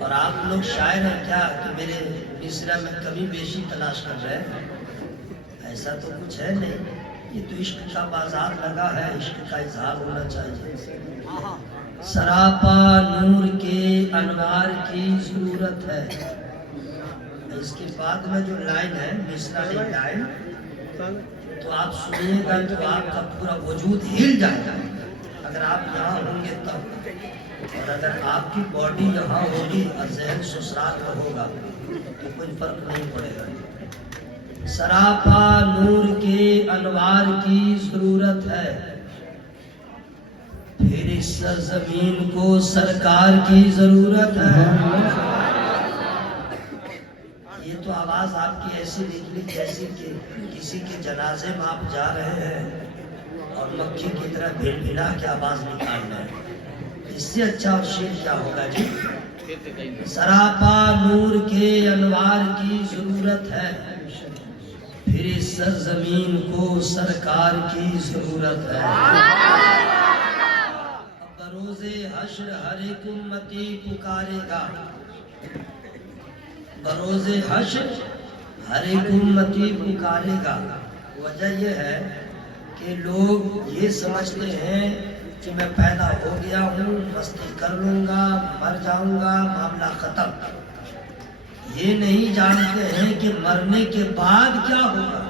اور آپ لوگ شاعر ہیں کیا کہ میرے مصرع میں کمی بیشی تلاش کر رہے ہیں؟ ایسا تو کچھ ہے نہیں، یہ تو عشق کا بازار لگا ہے، عشق کا اظہار ہونا چاہیے۔ سراپا نور کے انوار کی ضرورت ہے۔ اس کے بعد میں جو لائن ہے مصرعی لائن، تو آپ سنیے گا تو آپ کا پورا وجود ہل جائے گا اگر آپ یہاں ہوں گے تب، اور اگر آپ کی باڈی یہاں ہوگی اور ذہن سسرال میں ہوگا تو کوئی فرق نہیں پڑے گا۔ سراپا نور کے انوار کی ضرورت ہے، پھر اس سرزمین کو سرکار کی ضرورت ہے۔ یہ تو آواز آپ کی ایسی نکلی جیسی کہ کسی کے جنازے میں آپ جا رہے ہیں اور مکھی کی طرح بھن بھنا کے آواز نکال رہے ہیں، اس سے اچھا اور شیر کیا ہوگا جی؟ سراپا نور کے انوار کی ضرورت ہے، پھر اس سرزمین کو سرکار کی ضرورت ہے۔ بروز حشر ہر ایک امتی پکارے گا، بروز حشر ہر ایک امتی پکارے گا۔ وجہ یہ ہے کہ لوگ یہ سمجھتے ہیں کہ میں پیدا ہو گیا ہوں، مستی کر لوں گا، مر جاؤں گا، معاملہ ختم۔ یہ نہیں جانتے ہیں کہ مرنے کے بعد کیا ہوگا۔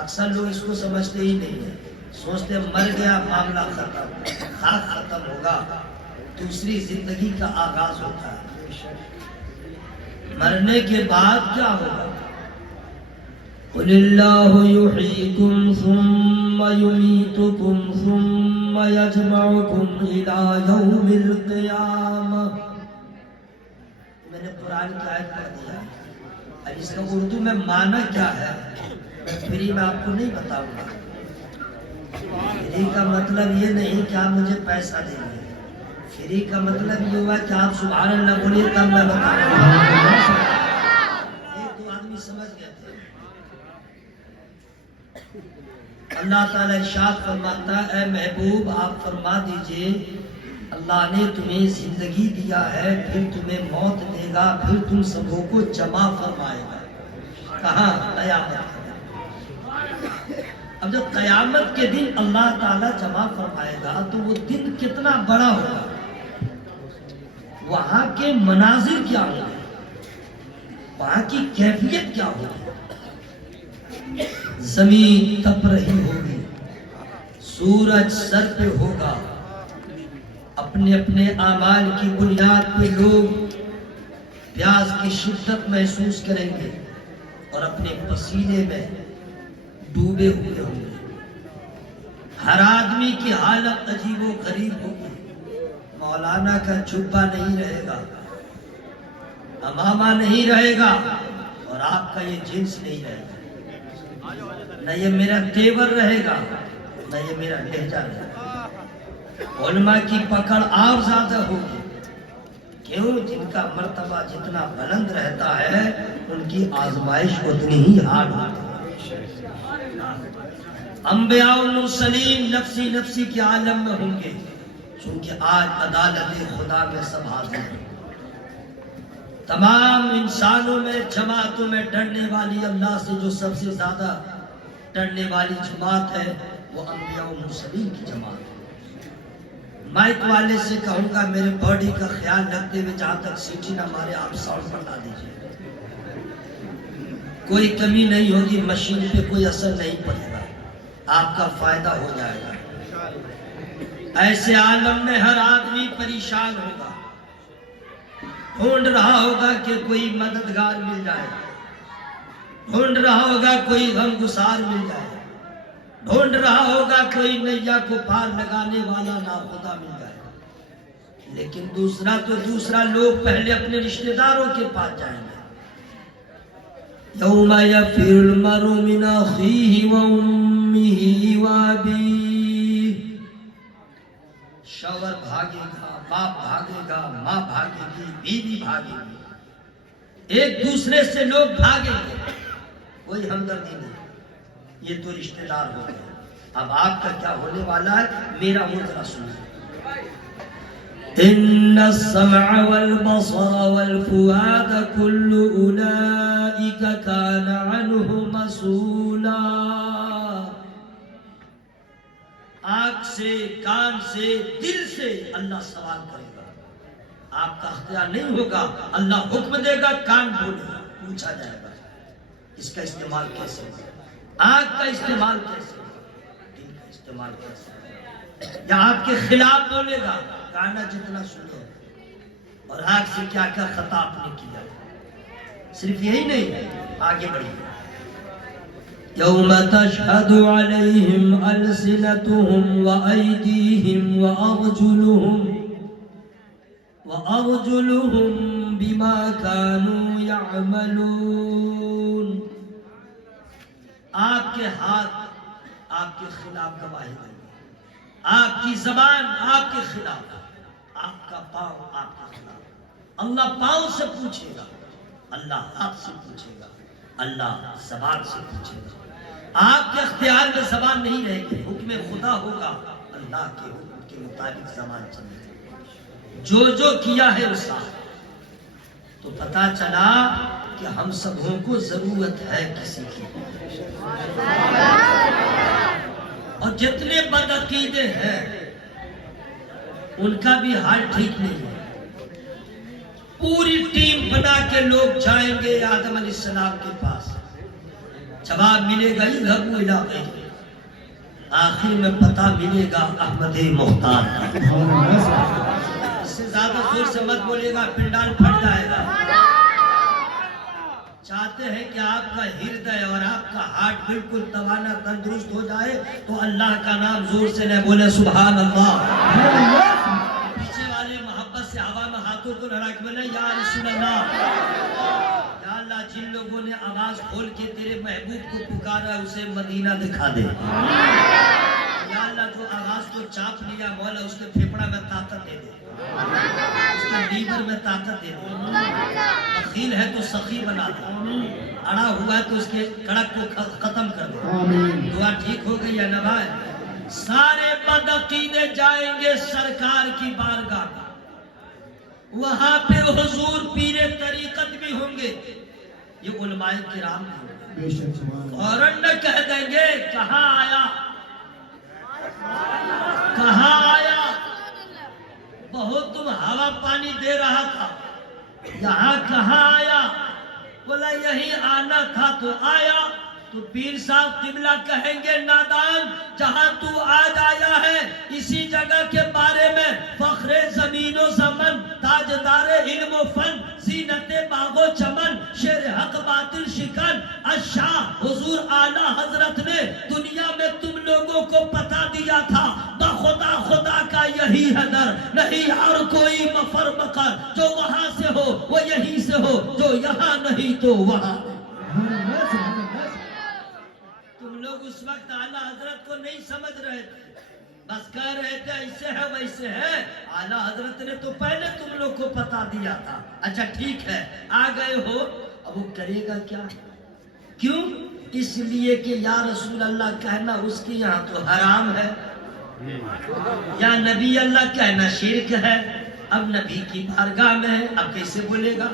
اکثر لوگ اس کو سمجھتے ہی نہیں ہیں، سوچتے مر گیا معاملہ ختم، خاک ختم ہوگا، دوسری زندگی کا آغاز ہوتا ہے۔ مرنے کے بعد کیا ہوگا؟ قُلِ اللَّهُ يُحْيِيكُمْ ثُمَّ يُمِيتُكُمْ ثُمَّ يَجْمَعُكُمْ إِلَى يَوْمِ الْقِيَامَةِ۔ میں نے قرآن کی آیت پڑھ دیا، اب اس کا اردو میں معنی کیا ہے میں فری میں آپ کو نہیں بتاؤں گا۔ فری کا مطلب یہ نہیں کہ آپ مجھے پیسہ دیں گے، فری کا مطلب یہ ہوا کہ آپ سبحان اللہ بولیے تب میں بتاؤں گا۔ ایک دو آدمی سمجھ گئے تھے۔ اللہ تعالیٰ ارشاد فرماتا ہے اے محبوب آپ فرما دیجئے اللہ نے تمہیں زندگی دیا ہے، پھر تمہیں موت دے گا، پھر تم سبوں کو جمع فرمائے گا۔ کہاں؟ قیامت۔ اب جب قیامت کے دن اللہ تعالیٰ جمع فرمائے گا تو وہ دن کتنا بڑا ہوگا، وہاں کے مناظر کیا ہوں گے، وہاں کی کیفیت کیا ہوگی۔ زمین تپ رہی ہوگی، سورج سر پہ ہوگا، اپنے اپنے اعمال کی بنیاد پہ لوگ پیاس کی شدت محسوس کریں گے اور اپنے پسینے میں ڈوبے ہوئے ہوں گے۔ ہر آدمی کی حالت عجیب و غریب ہوگی۔ مولانا کا جبہ نہیں رہے گا، امامہ نہیں رہے گا، اور آپ کا یہ جنس نہیں رہے گا، نہ یہ میرا تیور رہے گا، نہ یہ میرا لہجہ رہے گا۔ علماء کی پکڑ اور زیادہ ہوگی، کیوں؟ جن کا مرتبہ جتنا بلند رہتا ہے ان کی آزمائش اتنی ہی ہارڈ ہوتی ہے۔ انبیاء و مرسلین نفسی نفسی کے عالم میں ہوں گے، چونکہ آج عدالت خدا میں سب حاضر ہیں۔ تمام انسانوں میں جماعتوں میں ڈرنے والی اللہ سے جو سب سے زیادہ ڈرنے والی جماعت ہے وہ انبیاء و مرسلین کی جماعت ہے۔ مائک والے سے کہوں گا میرے باڈی کا خیال رکھتے ہوئے جہاں تک سیٹی نہ مارے آپ ساؤنڈ بڑھا دیجئے، کوئی کمی نہیں ہوگی، مشین پہ کوئی اثر نہیں پڑے گا، آپ کا فائدہ ہو جائے گا۔ ایسے عالم میں ہر آدمی پریشان ہوگا، ڈھونڈ رہا ہوگا کہ کوئی مددگار مل جائے، ڈھونڈ رہا ہوگا کوئی غمگسار مل جائے، ڈھونڈ رہا ہوگا کوئی نیا کو پار لگانے والا ناخدا مل جائے۔ لیکن دوسرا لوگ پہلے اپنے رشتہ داروں کے پاس جائیں گے۔ یوم یفر المرء من اخیہ وامہ وابیہ، شوہر بھاگے گا، باپ بھاگے گا، ماں بھاگے گی، بیوی بھاگے گی، ایک دوسرے سے لوگ بھاگیں گے، کوئی ہمدردی نہیں، یہ تو رشتہ دار ہو گئے۔ اب آپ کا کیا ہونے والا ہے میرا منہ ذرا سنیے۔ ان السمع والبصر والفؤاد كل اولئك كان عنه مسؤولا. آنکھ سے، کان سے، دل سے اللہ سوال کرے گا. آپ کا اختیار نہیں ہوگا، اللہ حکم دے گا، کان بولے گا، پوچھا جائے گا اس کا استعمال کیسے، آنکھ کا استعمال کیسے، دل کا استعمال کیسے. یا آپ کے خلاف بولے گا، گانا جتنا سنو، اور آنکھ سے کیا کیا خطا آپ نے کیا. صرف یہی نہیں، آگے بڑھیے. یوم تشہد علیہم السنتہم وایدیہم وارجلہم بما كانوا يعملون. آپ کے ہاتھ آپ کے خلاف گواہی دیں گے، آپ کی زبان آپ کے خلاف، آپ کا پاؤں آپ کے خلاف. اللہ پاؤں سے پوچھے گا، اللہ ہاتھ سے پوچھے گا، اللہ زبان سے پوچھے گا. آپ کے اختیار میں زبان نہیں رہے گی، حکم خدا ہوگا، اللہ کے حکم کے مطابق زبان چلے گی. جو جو کیا ہے اس کا. تو پتا چلا کہ ہم سبوں کو ضرورت ہے کسی کی. اور جتنے بدعقیدے ہیں ان کا بھی حال ٹھیک نہیں ہے. پوری ٹیم بنا کے لوگ جائیں گے آدم علیہ السلام کے پاس، جواب ملے گا اذهبوا الى غیرہ، آخر میں پتہ ملے گا احمد مختار کا. اس سے زیادہ زور سے مت بولیے گا، پنڈال پھٹ جائے گا. چاہتے ہیں کہ آپ کا ہردے اور آپ کا ہارٹ بالکل توانا تندرست ہو جائے تو اللہ کا نام زور سے نہ بولے سبحان اللہ. پیچھے والے محبت سے ہوا میں ہاتھوں کو لڑا کے بولے یا رسول اللہ. یا اللہ جن لوگوں نے آواز کھول کے تیرے محبوب کو پکارا اسے مدینہ دکھا دے. یا اللہ جو آواز کو چاپ لیا مولا اس کے پھیپڑا میں طاقت دے دے، اس کے لیور میں طاقت دے دے. بخیل ہے تو سخی بنا دے، اڑا ہوا ہے تو اس کے کڑک کو ختم کر دے. دعا ٹھیک ہو گئی یا نبھائے. سارے بدعقیدے جائیں گے سرکار کی بارگاہ، وہاں پہ حضور پیر طریقت بھی ہوں گے، یہ علماء کرام بھی ہوں گے. فوراً نہ کہہ دیں گے کہاں آیا کہاں آیا، بہت تم ہوا پانی دے رہا تھا، یہاں کہاں آیا؟ بولا یہی آنا تھا تو آیا. تو پیر صاحب قبلہ کہیں گے نادان، جہاں تو آج آیا ہے اسی جگہ کے بارے میں فخر زمین و زمن، تاجدار علم و فن، زینت باغ و چمن، شیر حق باطل شکن الشاہ حضور اعلیٰ حضرت نے دنیا میں تم لوگوں کو بتا دیا تھا بخدا خدا کا یہی ہے در، نہیں اور کوئی مفر مکر، جو وہاں سے ہو وہ یہیں سے ہو، جو یہاں نہیں تو وہاں. تم لوگ اس وقت اعلیٰ حضرت کو نہیں سمجھ رہے تھے، بس کہہ رہے تھے ایسے ہے ویسے ہے. اعلیٰ حضرت نے تو پہلے تم لوگ کو بتا دیا تھا. اچھا ٹھیک ہے آ گئے ہو، اب وہ کرے گا کیا؟ کیوں؟ اس لیے کہ یا رسول اللہ کہنا اس کے یہاں تو حرام ہے، یا نبی اللہ کہنا شرک ہے. اب نبی کی بارگاہ میں ہے، اب کیسے بولے گا؟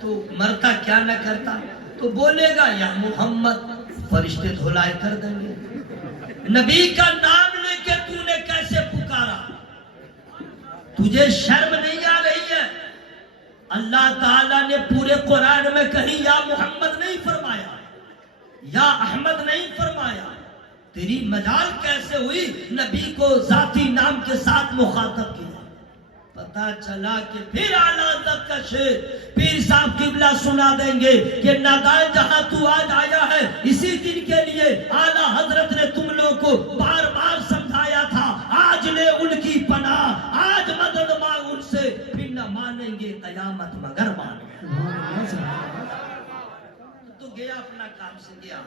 تو مرتا کیا نہ کرتا، تو بولے گا یا محمد، فرشتے دھلائی کر دیں گے. نبی کا نام لے کے تو نے کیسے پکارا؟ تجھے شرم نہیں آ رہی ہے؟ اللہ تعالیٰ نے پورے قرآن میں کہیں یا محمد نہیں فرمایا، یا احمد نہیں فرمایا. تیری مجال کیسے ہوئی نبی کو ذاتی نام کے ساتھ مخاطب کیا؟ پتا چلا کہ پھر اعلیٰ حضرت کا شعر پیر صاحب قبلہ سنا دیں گے کہ نادان جہاں تو آج آیا ہے اسی دن کے لیے اعلیٰ حضرت نے تم لوگوں کو بار بار سمجھایا تھا، آج لے ان کی پناہ، آج مدد مانگ ان سے، پھر نہ مانیں گے قیامت مگر مانیں. تو گیا اپنا کام سے گیا،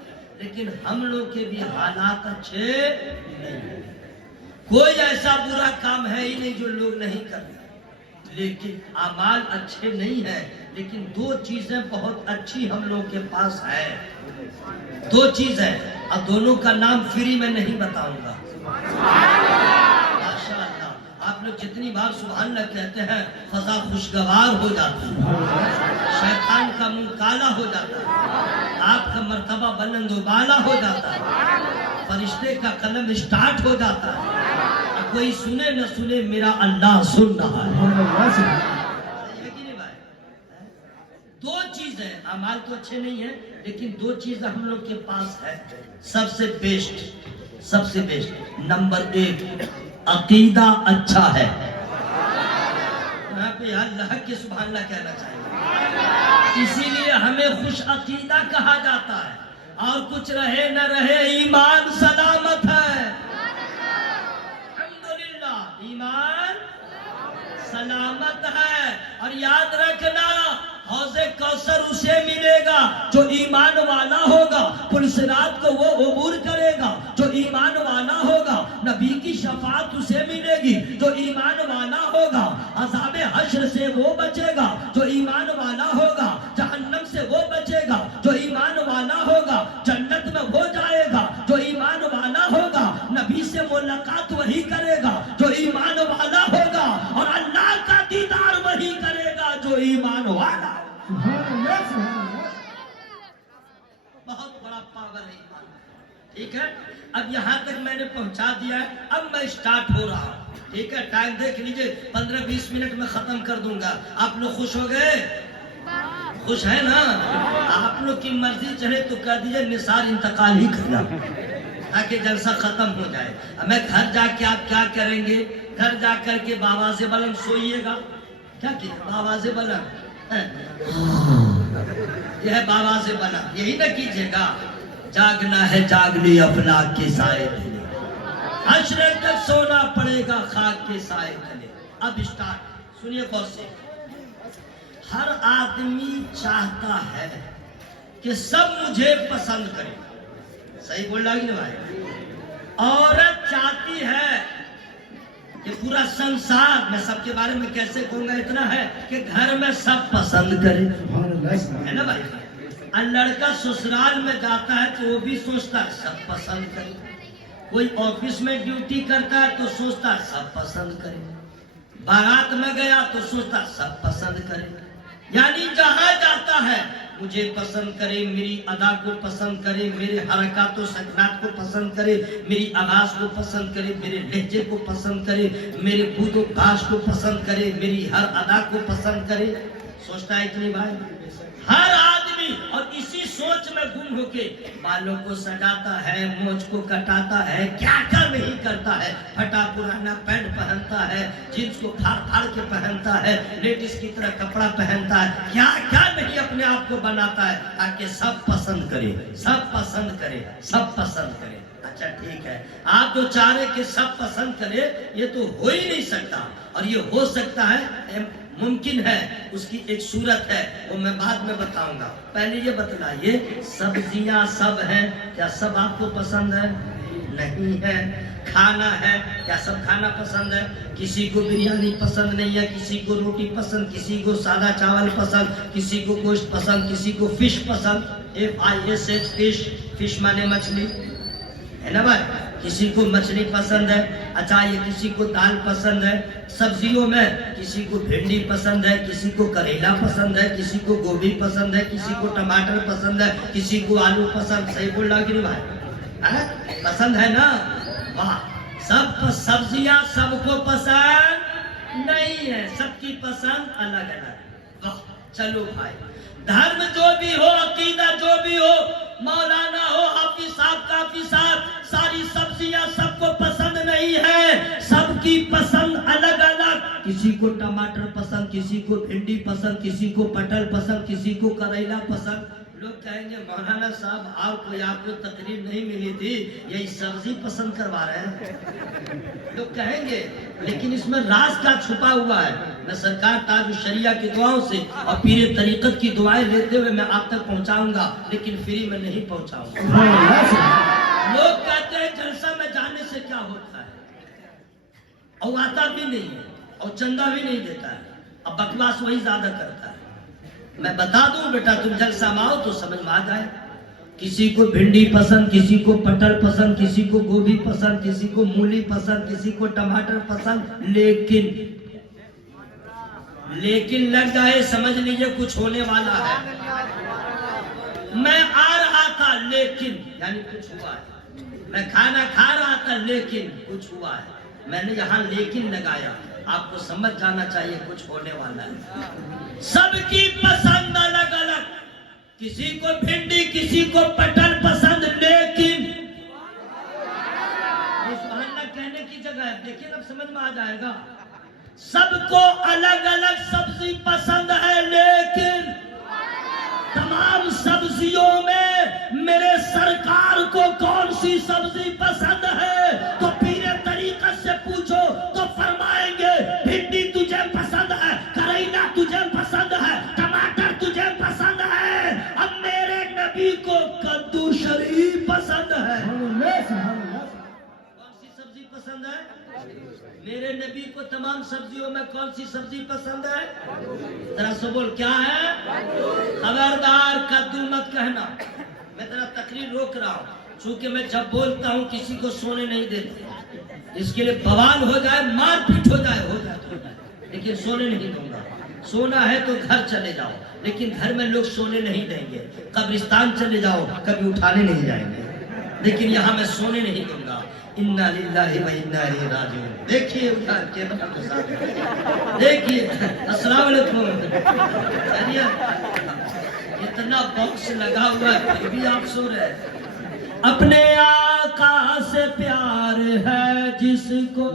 لیکن ہم لوگ کے بھی حالات اچھے نہیں. کوئی ایسا برا کام ہے ہی نہیں جو لوگ نہیں کرتے، لیکن اعمال اچھے نہیں ہیں. لیکن دو چیزیں بہت اچھی ہم لوگ کے پاس ہے، دو چیزیں، اور دونوں کا نام فری میں نہیں بتاؤں گا. ماشاء اللہ آپ لوگ جتنی بار سبحان اللہ کہتے ہیں فضا خوشگوار ہو جاتی ہے، شیطان کا منہ کالا ہو جاتا ہے، آپ کا مرتبہ بلند و بالا ہو جاتا ہے، فرشتے کا قلم اسٹارٹ ہو جاتا ہے، کوئی سنے نہ سنے میرا اللہ سن رہا ہے۔ دو چیزیں، اعمال تو اچھے نہیں ہیں لیکن دو چیزیں ہم لوگ کے پاس ہے سب سے بیسٹ۔ نمبر 1 عقیدہ اچھا ہے، یہاں پہ اللہ کے سبحان اللہ کہنا چاہیے، اسی لیے ہمیں خوش عقیدہ کہا جاتا ہے، اور کچھ رہے نہ رہے ایمان سلامت ہے، الحمدللہ ایمان سلامت ہے۔ اور یاد رکھنا حوض کوثر اسے ملے گا جو ایمان والا ہوگا، پل صراط کو وہ عبور کرے گا جو ایمان والا ہوگا، نبی کی شفاعت اسے ملے گی جو ایمان والا ہوگا، عذاب حشر سے وہ بچے گا جو ایمان والا ہوگا، جہنم سے وہ بچے گا جو ایمان والا ہوگا، جنت میں وہ جائے گا جو ایمان والا ہوگا، نبی سے ملاقات وہی کرے گا جو ایمان والا ہوگا، اور اللہ کا دیدار وہی کرے گا جو ایمان والا۔ بہت بڑا پاور ہے ایمان، ٹھیک ہے؟ اب یہاں تک میں نے پہنچا دیا ہے، اب میں اسٹارٹ ہو رہا ہوں، ٹھیک ہے؟ ٹائم دیکھ لیجئے، 15-20 منٹ میں ختم کر دوں گا۔ آپ لوگ خوش ہو گئے؟ خوش ہیں نا؟ آپ لوگ کی مرضی چاہے تو کہہ دیجئے نثار انتقال ہی کرنا تاکہ جلسہ ختم ہو جائے۔ میں گھر جا کے آپ کیا کریں گے؟ گھر جا کر کے بآواز بلند سوئیے گا۔ کیا کیا؟ بآواز بلند، یہ ہے بآواز بلند، یہی نہ کیجئے گا۔ جاگنا ہے جاگ لی افلاک کے سائے تلے، حشر تک سونا پڑے گا خاک کے سائے تلے۔ اب اسٹارٹ سنیے غور سے۔ ہر آدمی چاہتا ہے کہ سب مجھے پسند کرے، صحیح بول رہا کہ بھائی؟ عورت چاہتی ہے کہ پورا سنسار، میں سب کے بارے میں کیسے کہوں گا، اتنا ہے کہ گھر میں سب پسند کرے، ہے نا بھائی؟ اور لڑکا سسرال میں جاتا ہے تو وہ بھی سوچتا ہے سب پسند کرے، کوئی آفس میں ڈیوٹی کرتا ہے تو سوچتا ہے سب پسند کرے، بارات میں گیا تو سوچتا ہے سب پسند کرے، یعنی جہاں جاتا ہے مجھے پسند کرے، میری ادا کو پسند کرے، میرے حرکات و سکنات کو پسند کرے، میری آواز کو پسند کرے، میرے لہجے کو پسند کرے، میرے بود و باش کو پسند کرے، میری ہر ادا کو پسند کرے، سوچتا ہے اتنی بھائی ہر آدمی، اور اسی سوچ میں گم ہو کے بالوں کو سجاتا ہے، مونچھ کو کٹاتا ہے، کیا کیا نہیں کرتا ہے، پھٹا پرانا پینٹ پہنتا ہے، جینس کو پھاڑ پھاڑ کے پہنتا ہے، لیڈیز کی طرح کپڑا پہنتا ہے، کیا کیا نہیں اپنے آپ کو بناتا ہے تاکہ سب پسند کرے، سب پسند کرے، سب پسند کرے۔ اچھا ٹھیک ہے، آپ جو چاہ رہے کہ سب پسند کرے، یہ تو ہو ہی نہیں سکتا، اور یہ ہو سکتا ہے، ممکن ہے، اس کی ایک صورت ہے، وہ میں بعد میں بتاؤں گا۔ پہلے یہ بتلائیے، سبزیاں سب ہیں، کیا سب آپ کو پسند ہے؟ نہیں ہے۔ کھانا ہے، کیا سب کھانا پسند ہے؟ کسی کو بریانی پسند نہیں ہے، کسی کو روٹی پسند، کسی کو سادہ چاول پسند، کسی کو گوشت پسند، کسی کو فش پسند، FISH، فش مانے مچھلی، ہے نا بھائی؟ کسی کو مچھلی پسند ہے، اچھا یہ کسی کو دال پسند ہے، سبزیوں میں کسی کو بھنڈی پسند ہے، کسی کو کریلا پسند ہے، کسی کو گوبھی پسند ہے، کسی کو ٹماٹر پسند ہے، کسی کو آلو پسند، صحیح بول رہا کہ نہیں بھائی؟ پسند ہے نا؟ واہ، سب سبزیاں سب کو پسند نہیں ہے، سب کی پسند الگ الگ۔ واہ، چلو بھائی، دھرم جو بھی ہو، عقیدہ جو بھی ہو، مولانا ہو، حافظ صاحب، کافی صاحب، ساری سبزیاں سب کو پسند نہیں ہے، سب کی پسند الگ الگ۔ کسی کو ٹماٹر پسند، کسی کو بھنڈی پسند، کسی کو پٹل پسند، کسی کو کریلا پسند۔ لوگ کہیں گے مولانا صاحب آپ کو تقریر نہیں ملی تھی، یہی سبزی پسند کروا رہے ہیں، لوگ کہیں گے، لیکن اس میں راز کا چھپا ہوا ہے۔ میں سرکار تاج الشریعہ کی دعاؤں سے اور پیر طریقت کی دعائیں لیتے ہوئے میں آپ تک پہنچاؤں گا، لیکن فری میں نہیں پہنچاؤں گا۔ لوگ کہتے ہیں جلسہ میں جانے سے کیا ہوتا ہے، اور آتا بھی نہیں ہے، اور چندہ بھی نہیں دیتا ہے، اب بکواس وہی زیادہ کرتا ہے۔ میں بتا دوں بیٹا، تم جلسہ میں آؤ تو سمجھ میں آ جائے، کسی کو بھنڈی پسند، کسی کو پٹل پسند، کسی کو گوبھی پسند، کسی کو مولی پسند، کسی کو ٹماٹر پسند، لیکن لگ جائے سمجھ لیجئے کچھ ہونے والا ہے. میں آ رہا تھا لیکن یعنی کچھ ہوا ہے. میں کھانا کھا رہا تھا لیکن کچھ ہوا ہے. میں نے یہاں لیکن لگایا. آپ کو سمجھ جانا چاہیے کچھ ہونے والا ہے. سب کی پسند الگ الگ، کسی کو بھنڈی، کسی کو پٹل پسند، لیکن سبحان اللہ کہنے کی جگہ ہے. دیکھیں اب سمجھ میں آ جائے گا. سب کو الگ الگ سبزی پسند ہے، لیکن تمام سبزیوں میں میرے سرکار کو کون سی سبزی پسند ہے؟ تو پیرے طریقت سے پوچھو تو فرمائیں گے بھنڈی تجھے پسند ہے، کریلا تجھے پسند ہے، ٹماٹر تجھے پسند ہے. اب میرے نبی کو کدو شریف پسند ہے. کون سی سبزی پسند ہے؟ میرے نبی کو تمام سبزیوں میں کون سی سبزی پسند ہے؟ ذرا سو بول کیا ہے؟ خبردار کدو مت کہنا. میں ذرا تقریر روک رہا ہوں چونکہ میں جب بولتا ہوں کسی کو سونے نہیں دیتے. اس کے لیے بوال ہو جائے، مار پیٹ ہو جائے لیکن سونے نہیں دوں گا. سونا ہے تو گھر چلے جاؤ، لیکن گھر میں لوگ سونے نہیں دیں گے. قبرستان چلے جاؤ، کبھی اٹھانے نہیں جائیں گے، لیکن یہاں میں سونے نہیں دوں گا. انا للہ و انا الیہ راجعون. دیکھیے دیکھیے السلام علیکم. اتنا باکس لگا ہوا ہے پھر بھی آپ سو رہے ہیں. اپنے آقا سے پیار ہے جس کو،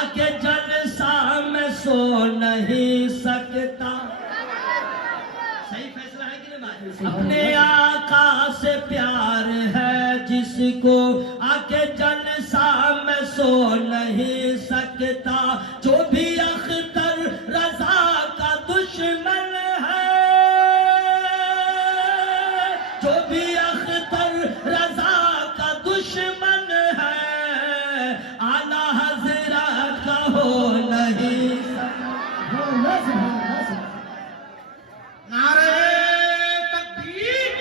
آکے جلسہ میں سو نہیں سکتا. صحیح فیصلہ ہے کہ نہیں بھائی؟ اپنے آقا سے پیار ہے جس کو، آکے جلسہ میں سو نہیں سکتا. جو بھی اختر رضا کا دشمن ہے، جو بھی اختر رضا کا دشمن ہے، اعلیٰ حضرت کا ہو نہیں سکتا. نعرہ تکبیر،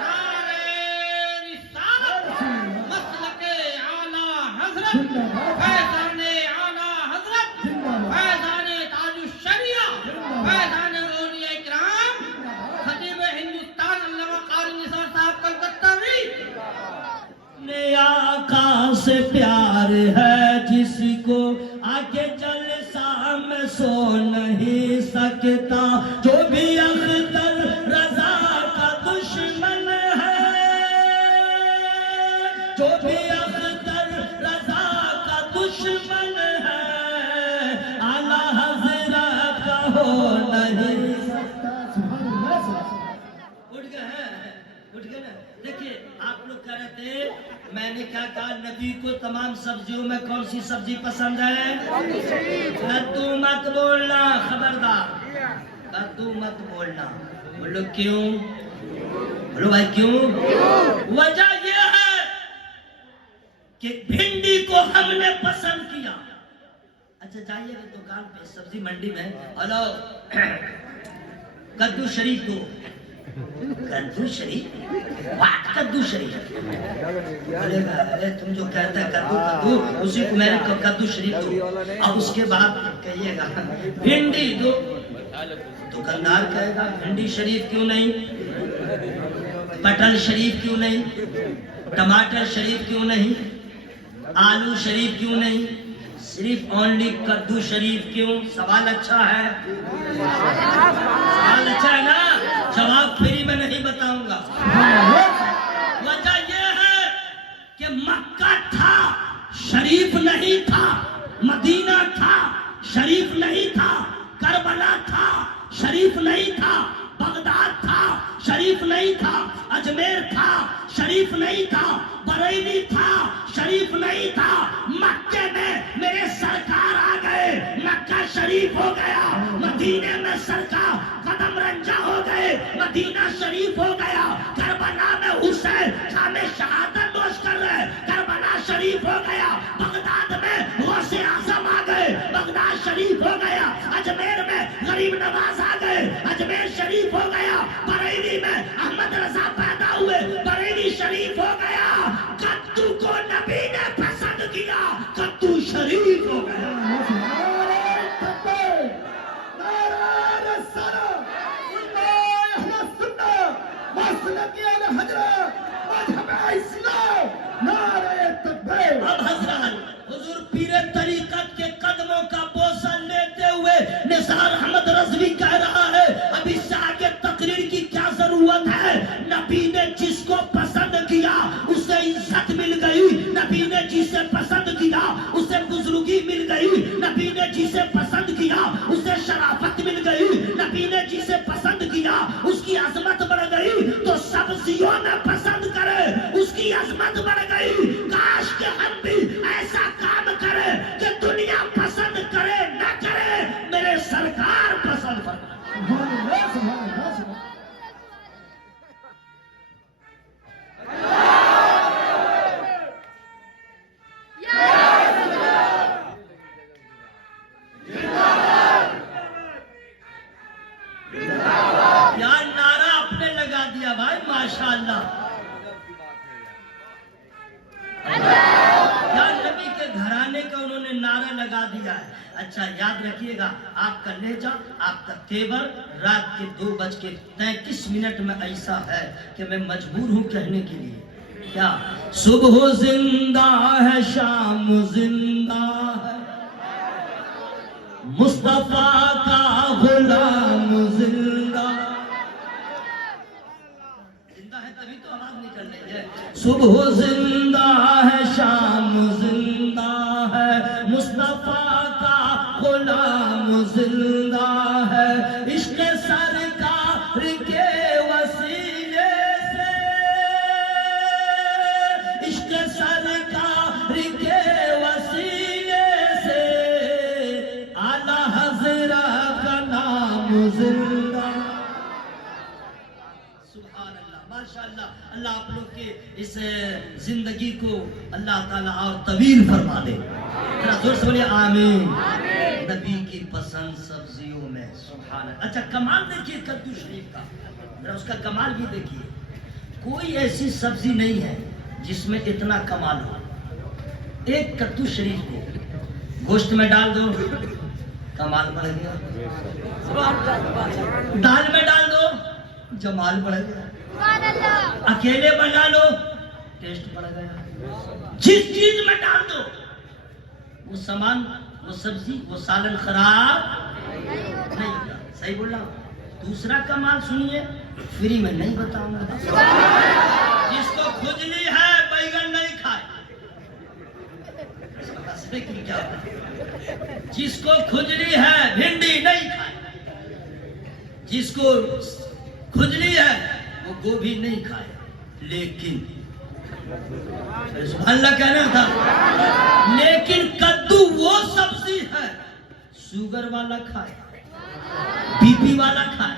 نعرہ رسالت، مسلک اعلیٰ حضرت، فیضان اعلیٰ حضرت، فیضان تاج الشریعہ، فیضان اولیاء کرام، خطیب ہندوستان علامہ قاری نثار صاحب کلکتہ بھی. اپنے آقا سے پیار ہے جس کو، آگے جلسہ میں سو نہیں سکتا. جو بھی اختر رضا کا دشمن ہے، جو بھی اختر رضا کا دشمن ہے، اعلیٰ حضرت کا ہو نہیں سکتا. اٹھ گئے نا. دیکھیے آپ لوگ کہہ رہے تھے، میں نے کیا کہا؟ نبی کو تمام سبزیوں میں کون سی سبزی پسند ہے؟ کدو مت بولنا، خبردار کدو مت بولنا. بولو کیوں؟ بولو بھائی کیوں؟ وجہ یہ ہے کہ بھنڈی کو ہم نے پسند کیا. اچھا جائیے گا دکان پہ، سبزی منڈی میں، ہلو کدو شریف دو. کدو شریف؟ واٹ کدو شریف؟ بولے گا ارے تم جو کہتا ہے کدو اسی کو میں نے کدو شریف دو. اب اس کے بعد کہیے گا بھنڈی دو. دکاندار کہے گا بھنڈی شریف کیوں نہیں، پٹل شریف کیوں نہیں، ٹماٹر شریف کیوں نہیں، آلو شریف کیوں نہیں، صرف اونلی کدو شریف کیوں؟ سوال اچھا ہے، سوال اچھا ہے نا. جواب فری میں نہیں بتاؤں گا. وجہ یہ ہے کہ مکہ تھا شریف نہیں تھا، مدینہ تھا شریف نہیں تھا، کربلا تھا شریف نہیں تھا، بغداد تھا شریف نہیں تھا، اجمیر تھا شریف نہیں تھا، بریلی تھا شریف نہیں تھا. مکے میں میرے سرکار آ گئے، مکہ شریف ہو گیا. مدینے میں سرکار قدم رنجا ہو گئے، مدینہ شریف ہو گیا. کربلا میں حسین شام شہادت نوش کر رہے، کربلا شریف ہو گیا. بغداد میں غوث اعظم آ گئے، بغداد شریف ہو گیا، اجمیر میں غریب نواز آ گئے، اجمیر شریف ہو گیا، بریلی میں احمد رضا پیدا ہوئے، بریلی شریف ہو گیا، کدو کو نبی نے پسند کیا، کدو شریف ہو گیا۔ اب حضرات حضور پیر طریقت کے قدموں کا بوسہ لیتے ہوئے نثار احمد رضوی کہہ رہا ہے اب اس سے آگے تقریر کی کیا ضرورت ہے؟ نبی نے جس کو پسند کیا اسے عزت مل گئی، نبی نے جسے پسند کیا اسے بزرگی مل گئی، نبی نے جسے پسند کیا اسے شرافت مل گئی، نبی نے جسے پسند کیا اس کی عظمت بڑھ گئی، تو سبزیوں نے پسند کرے اس کی عظمت بڑھ گئی۔ کاش کہ ہم بھی ایسا کام کرے کہ دنیا پسند کرے نہ کرے میرے سرکار پسند کرے۔ یار نعرہ اپنے لگا دیا بھائی، ماشاءاللہ۔ یار نبی کے گھرانے کا انہوں نے نعرہ لگا دیا ہے۔ اچھا یاد رکھیے گا، آپ کا لہجہ، آپ کا تیور رات کے 2:33 میں ایسا ہے کہ میں مجبور ہوں کہنے کے لیے کیا صبح زندہ ہے شام زندہ ہے، مصطفیٰ کا غلام زندہ ہے، تبھی تو آواز نکل رہی ہے۔ صبح زندہ ہے شام زندہ ہے، مصطفیٰ کا غلام زندہ ہے، عشق سرکار کے وسیلے سے، عشق سرکار کے وسیلے سے، اعلیٰ حضرت کا نام زندہ۔ سبحان اللہ، ماشاءاللہ۔ اللہ آپ لوگ کے اس زندگی کو اللہ تعالیٰ اور طویل فرما دے۔ ذرا زور سے بولیے آمین۔ نبی کی پسند سبزیوں میں، سبحان اللہ۔ اچھا کمال دیکھیے کدو شریف کا، ذرا اس کا کمال بھی دیکھیے۔ کوئی ایسی سبزی نہیں ہے جس میں اتنا کمال ہو۔ ایک کدو شریف کو گوشت میں ڈال دو، کمال بڑھ گیا، دال میں ڈال دو، جمال بڑھ گیا، اکیلے بنا لو، ٹیسٹ بڑھ گیا، جس چیز میں ڈال دو وہ سامان، وہ سبزی، وہ سالن خراب نہیں ہوتا۔ صحیح بول رہا ہوں۔ دوسرا کمال سنیے، فری میں نہیں بتاؤں گا۔ جس کو کھجلی ہے بیگن نہیں کھائے، کیا جس کو کھجلی ہے بھنڈی نہیں کھائے، جس کو کھجلی ہے وہ گوبھی نہیں کھائے، لیکن اللہ کہنا تھا، لیکن کدو وہ سبزی ہے شوگر والا کھائے، بی پی والا کھائے،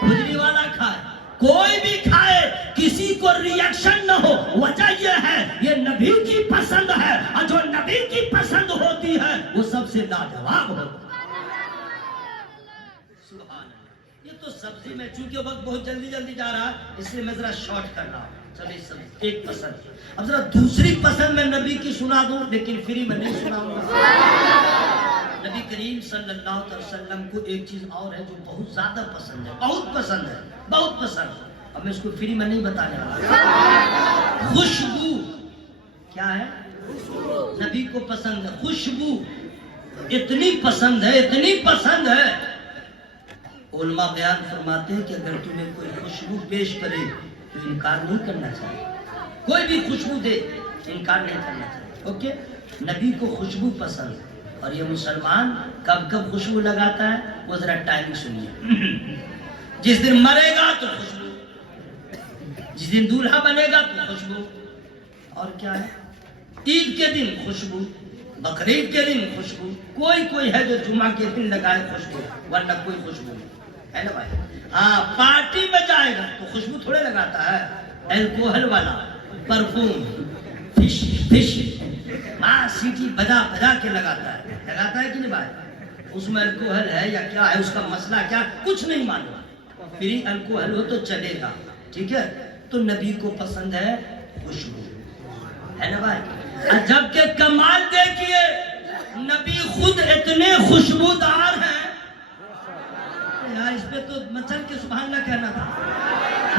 کھجلی والا کھائے، کوئی بھی کھائے کسی کو ریئیکشن نہ ہو۔ وجہ یہ ہے یہ نبی کی پسند ہے، اور جو نبی کی پسند ہوتی ہے وہ سب سے لاجواب ہوتی ہے۔ یہ تو سبزی میں، چونکہ وقت بہت جلدی جلدی جا رہا اس لیے میں ذرا شارٹ کر رہا ہوں۔ چلیے سب ایک پسند، اب ذرا دوسری پسند میں نبی کی سنا دوں، لیکن فری میں نہیں سناؤں گا۔ نبی کریم صلی اللہ علیہ وسلم کو ایک چیز اور ہے جو بہت زیادہ پسند ہے، بہت پسند ہے، بہت پسند ہے۔ اب میں اس کو فری میں نہیں بتانے والا۔ خوشبو کیا ہے؟ نبی کو پسند ہے خوشبو، اتنی پسند ہے، اتنی پسند ہے، علماء بیان فرماتے ہیں کہ اگر تمہیں کوئی خوشبو پیش کرے تو انکار نہیں کرنا چاہیے، کوئی بھی خوشبو دے انکار نہیں کرنا چاہیے۔ اوکے، نبی کو خوشبو پسند ہے، اور یہ مسلمان کب کب خوشبو لگاتا ہے وہ ذرا ٹائم سنیے۔ جس دن مرے گا تو خوشبو، جس دن دولہا بنے گا تو خوشبو، اور کیا ہے عید کے دن خوشبو، بقرعید کے دن خوشبو، کوئی ہے جو جمعہ کے دن لگائے خوشبو، ورنہ کوئی خوشبو نہیں ہے نا بھائی۔ ہاں پارٹی میں جائے گا تو خوشبو تھوڑے لگاتا ہے، الکوہل والا پرفیوم، فش ماں سیٹی بجا بجا کے لگاتا ہے کہ نہیں بھائی؟ اس میں الکوہل ہے یا کیا ہے، اس کا مسئلہ کیا، کچھ نہیں معلوم، فری الکوہل ہو تو چلے گا، ٹھیک ہے؟ تو نبی کو پسند ہے خوشبو، ہے نا بھائی؟ جب کہ کمال دیکھیے، نبی خود اتنے خوشبودار ہیں، یار اس پہ تو مچل کے سبحان اللہ کہنا تھا،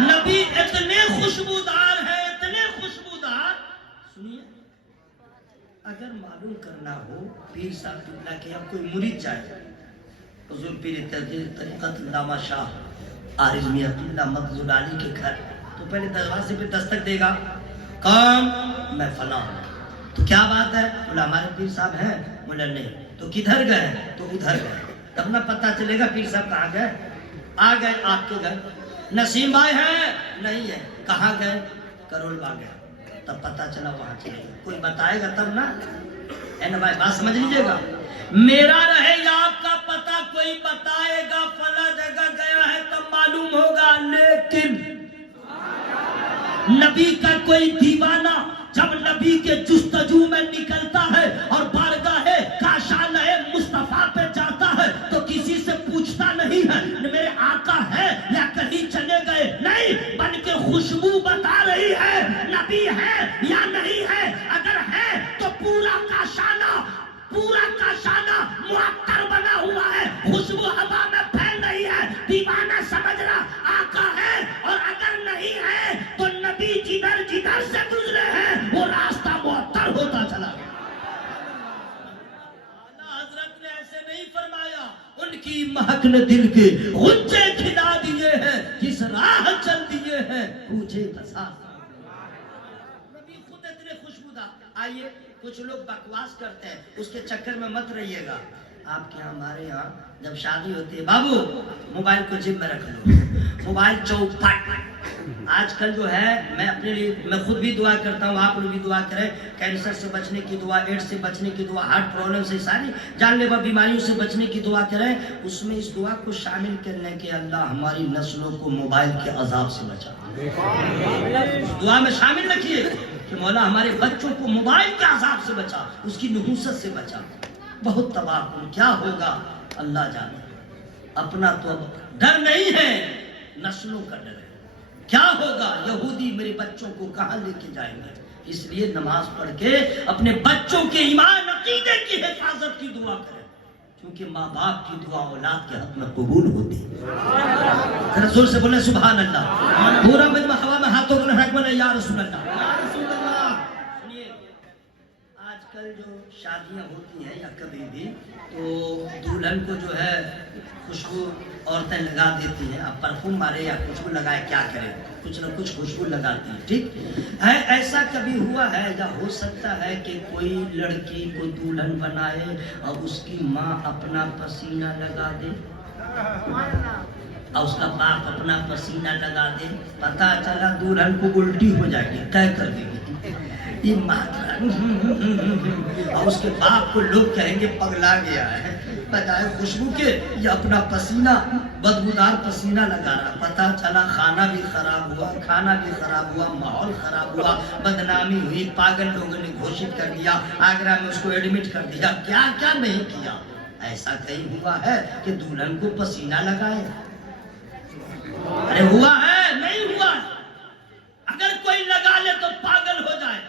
نبی اتنے خوشبودار ہیں، اتنے خوشبودار، سنیے، اگر معلوم کرنا ہو پیر صاحب قبلہ کے اب کوئی مرید جائے حضور پیر طریقت علامہ شاہ عارض میاں قبلہ مقصود علی کے گھر، تو پہلے دروازے پہ دستک دے گا، کون؟ میں فلاں، تو کیا بات ہے؟ بولا ہمارے پیر صاحب ہیں، بولا نہیں، تو کدھر گئے؟ تو ادھر گئے، تب نہ پتہ چلے گا پیر صاحب کہاں گئے، آ گئے آپ کے گھر، نسیم بھائی ہیں؟ نہیں ہے، کہاں گئے؟ کرول باغ گئے، تب پتہ چلا وہاں چلے گئے، کوئی بتائے گا تب نا، ہے نا بھائی؟ بات سمجھ لیجیے گا، میرا رہے یا آپ کا پتہ کوئی بتائے گا فلاں جگہ گیا ہے تب معلوم ہوگا، لیکن نبی کا کوئی دیوانہ جب نبی کے جستجو میں نکلتا ہے اور بارگاہ کاشانہ مصطفیٰ پہ جاتا ہے تو کسی سے پوچھتا نہیں ہے میرے آقا ہے یا کہیں چلے گئے، نہیں، بلکہ خوشبو بتا رہی ہے نبی ہے یا نہیں ہے، اگر ہے تو پورا کاشانہ معطر بنا ہوا ہے، خوشبو ہوا میں پھیل رہی ہے، دیوانہ سمجھ رہا آقا ہے، اور اگر نہیں ہے تو نبی جدھر سے گزرے ہیں وہ راستہ معطر ہوتا چلا گیا۔ حضرت نے ایسے نہیں فرمایا، ان کی مہک نے دل کے غنچے کھلا دیے ہیں، جس راہ چل دیے ہیں پوچھے بسا، نبی خود اتنے خوشبودار۔ آئیے کچھ لوگ بکواس کرتے ہیں، اس کے چکر میں مت رہیے گا، آپ کے ہمارے یہاں جب شادی ہوتی ہے، بابو موبائل کو جیب میں رکھ لو، موبائل چوپٹ، آج کل جو ہے میں اپنے لیے میں خود بھی دعا کرتا ہوں، آپ لوگ بھی دعا کریں، کینسر سے بچنے کی دعا، ایڈس سے بچنے کی دعا، ہارٹ پرابلم سے، ساری جان لیوا بیماریوں سے بچنے کی دعا کریں، اس میں اس دعا کو شامل کر لیں کہ اللہ ہماری نسلوں کو موبائل کے عذاب سے بچا، دعا میں شامل رکھیے کہ مولا ہمارے بچوں کو موبائل کے عذاب سے بچا، اس کی نحوست سے بچا، بہت تباہ کن، کیا ہوگا اللہ جانے، اپنا تو اب ڈر نہیں ہے، نسلوں کا ڈر ہے، کیا ہوگا، یہودی میرے بچوں کو کہاں لے کے جائیں گے، اس لیے نماز پڑھ کے اپنے بچوں کے ایمان عقیدے کی حفاظت کی دعا کریں، کیونکہ ماں باپ کی دعا اولاد کے حق میں قبول ہوتی ہے، رسول سے بولے سبحان اللہ، پورا مجمع ہوا میں ہاتھوں کو رکھ بولے یا رسول اللہ، یا رسول اللہ۔ سنیے، آج کل جو شادیاں ہوتی ہیں یا کبھی بھی تو دلہن کو جو ہے خوشبو عورتیں لگا دیتی ہیں، اب پرفیوم مارے یا خوشبو لگائے کیا کرے، کچھ نہ کچھ خوشبو لگاتی ہیں، ٹھیک ہے؟ ایسا کبھی ہوا ہے یا ہو سکتا ہے کہ کوئی لڑکی کو دلہن بنائے اور اس کی ماں اپنا پسینہ لگا دے اور اس کا باپ اپنا پسینہ لگا دے، پتہ چلا دلہن کو الٹی ہو جائے گی، طے کر دے گی، یہ ماترا اور اس کے باپ کو لوگ کہیں گے پگلا گیا ہے، بجائے خوشبو کے یہ اپنا پسینہ بدبودار پسینہ لگا رہا، پتہ چلا کھانا بھی خراب ہوا، کھانا بھی خراب ہوا، ماحول خراب ہوا، بدنامی ہوئی، پاگل لوگوں نے گھوشت کر دیا، آگرہ میں اس کو ایڈمٹ کر دیا، کیا کیا نہیں کیا۔ ایسا کہیں ہوا ہے کہ دلہن کو پسینہ لگائے؟ ارے ہوا ہے؟ نہیں ہوا، اگر کوئی لگا لے تو پاگل ہو جائے،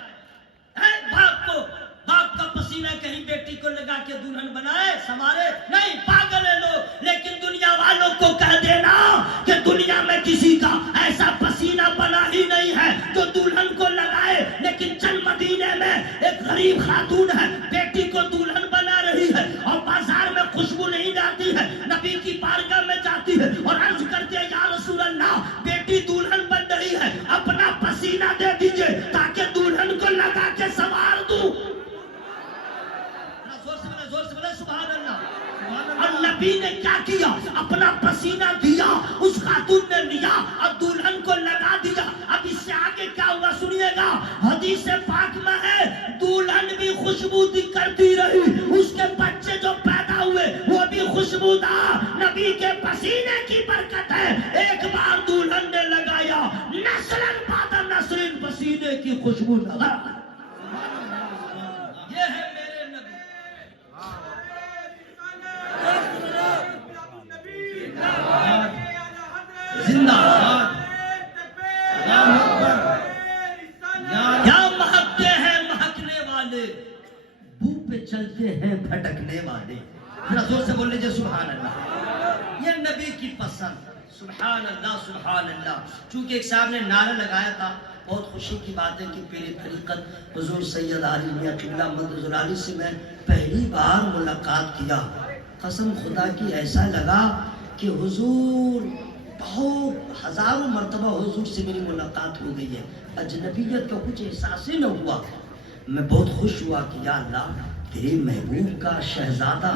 باپ کا پسینہ کہیں بیٹی کو لگا کے دلہن بنائے سنوارے؟ نہیں، پاگل ہے لوگ۔ لیکن دنیا والوں کو کہہ دینا کہ دنیا میں کسی کا ایسا پسینہ بنا ہی نہیں ہے جو دلہن کو لگائے، لیکن چند مدینے میں ایک غریب خاتون ہے، بیٹی کو دلہن بنا رہی ہے اور بازار میں خوشبو نہیں جاتی ہے، نبی کی بارگاہ میں جاتی ہے اور عرض کرتے ہیں یا رسول اللہ بیٹی دلہن بن رہی ہے، اپنا پسینہ دے دیجئے تاکہ دلہن کو لگا کے سوار دوں۔ زور سے بولے سبحان اللہ۔ اور نبی نے کیا کیا؟ اپنا پسینہ دیا، اس خاتون نے لیا اور دلہن کو لگا دیا۔ اب اس سے آگے کیا ہوا سنیے گا، حدیث پاک میں ہے دلہن بھی خوشبو کرتی رہی، اس کے بچے جو پیدا ہوئے وہ بھی خوشبودار، نبی کے پسینے کی برکت ہے، ایک بار دلہن نے لگایا، نسل بعد نسل پسینے کی خوشبو لگا۔ ذرا زور سے بول لیجیے سبحان اللہ. یہ نبی کی پسند. سبحان اللہ سبحان اللہ. چونکہ ایک صاحب نے نعرہ لگایا تھا, بہت خوشی کی بات ہے کہ پیر طریقت حضور سید علی میاں قبلہ مقدس العالی سے میں پہلی بار ملاقات کیا. قسم خدا کی ایسا لگا کہ حضور بہت ہزاروں مرتبہ حضور سے میری ملاقات ہو گئی ہے. اجنبیت کا کچھ احساس ہی نہ ہوا. میں بہت خوش ہوا کہ یا اللہ تیرے محبوب کا شہزادہ,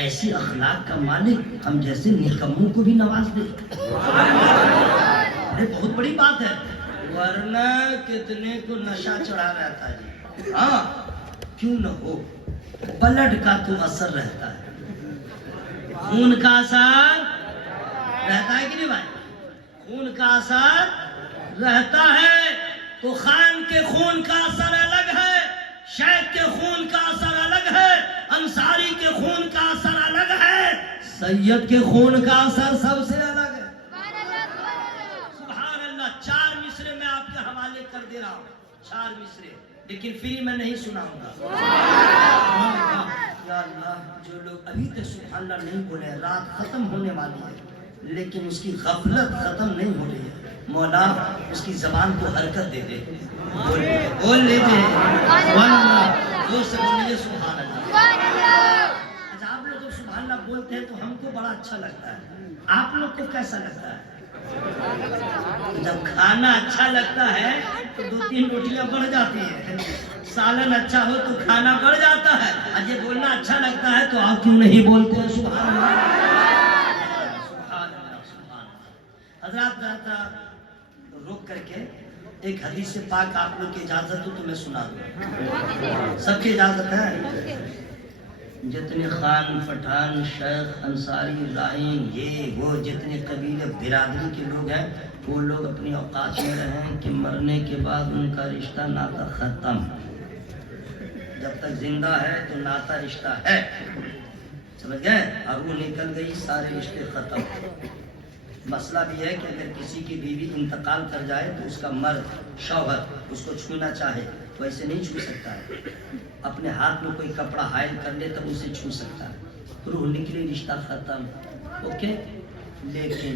ایسی اخلاق کا مالک, ہم جیسے نکموں کو بھی نواز دے. یہ بہت بڑی بات ہے. ورنہ کتنے کو نشہ چڑھا رہتا ہے. ہاں کیوں نہ ہو, بلڈ کا تو اثر رہتا ہے, خون کا اثر رہتا ہے کہ نہیں بھائی؟ خون کا اثر رہتا ہے. تو خان کے خون کا اثر الگ ہے, شیخ کے خون کا اثر الگ ہے, انصاری کے خون کا اثر الگ ہے, سید کے خون کا اثر سب سے الگ ہے. سبحان اللہ. 4 مصرے میں آپ کے حوالے کر دے رہا ہوں, 4 مصرے, لیکن فری میں نہیں سناؤں گا. یا اللہ, جو لوگ ابھی تک سبحان اللہ نہیں بولے, رات ختم ہونے والی ہے لیکن اس کی غفلت ختم نہیں ہو رہی ہے. مولا اس کی زبان کو حرکت دے دے. بول لیجیے سبحان اللہ. زور سے بولیے سبحان اللہ. اچھا, آپ لوگ جب سبحان اللہ بولتے ہیں تو ہم کو بڑا اچھا لگتا ہے. آپ لوگ کو کیسا لگتا ہے؟ جب کھانا اچھا لگتا ہے تو 2-3 روٹیاں بڑھ جاتی ہیں, سالن اچھا ہو تو کھانا بڑھ جاتا ہے. اور یہ بولنا اچھا لگتا ہے تو آپ کیوں نہیں بولتے ہیں سبحان اللہ؟ سبحان اللہ سبحان اللہ. حضرات ذرا روک کر کے ایک حدیث پاک آپ لوگ کی اجازت ہو تو میں سنا دوں. سب کی اجازت ہے؟ جتنے خان پٹھان شیخ انصاری رائن یہ وہ جتنے قبیلے برادری کے لوگ ہیں وہ لوگ اپنی اوقات میں رہیں کہ مرنے کے بعد ان کا رشتہ ناتا ختم. جب تک زندہ ہے تو ناتا رشتہ ہے, سمجھ گئے؟ اب وہ نکل گئی سارے رشتے ختم. مسئلہ بھی ہے کہ اگر کسی کی بیوی انتقال کر جائے تو اس کا مرد شوہر اس کو چھونا چاہے تو ایسے نہیں چھو سکتا ہے. اپنے ہاتھ میں کوئی کپڑا حائل کر لے تب اسے چھو سکتا ہے. روح نکلی رشتہ ختم. اوکے, لیکن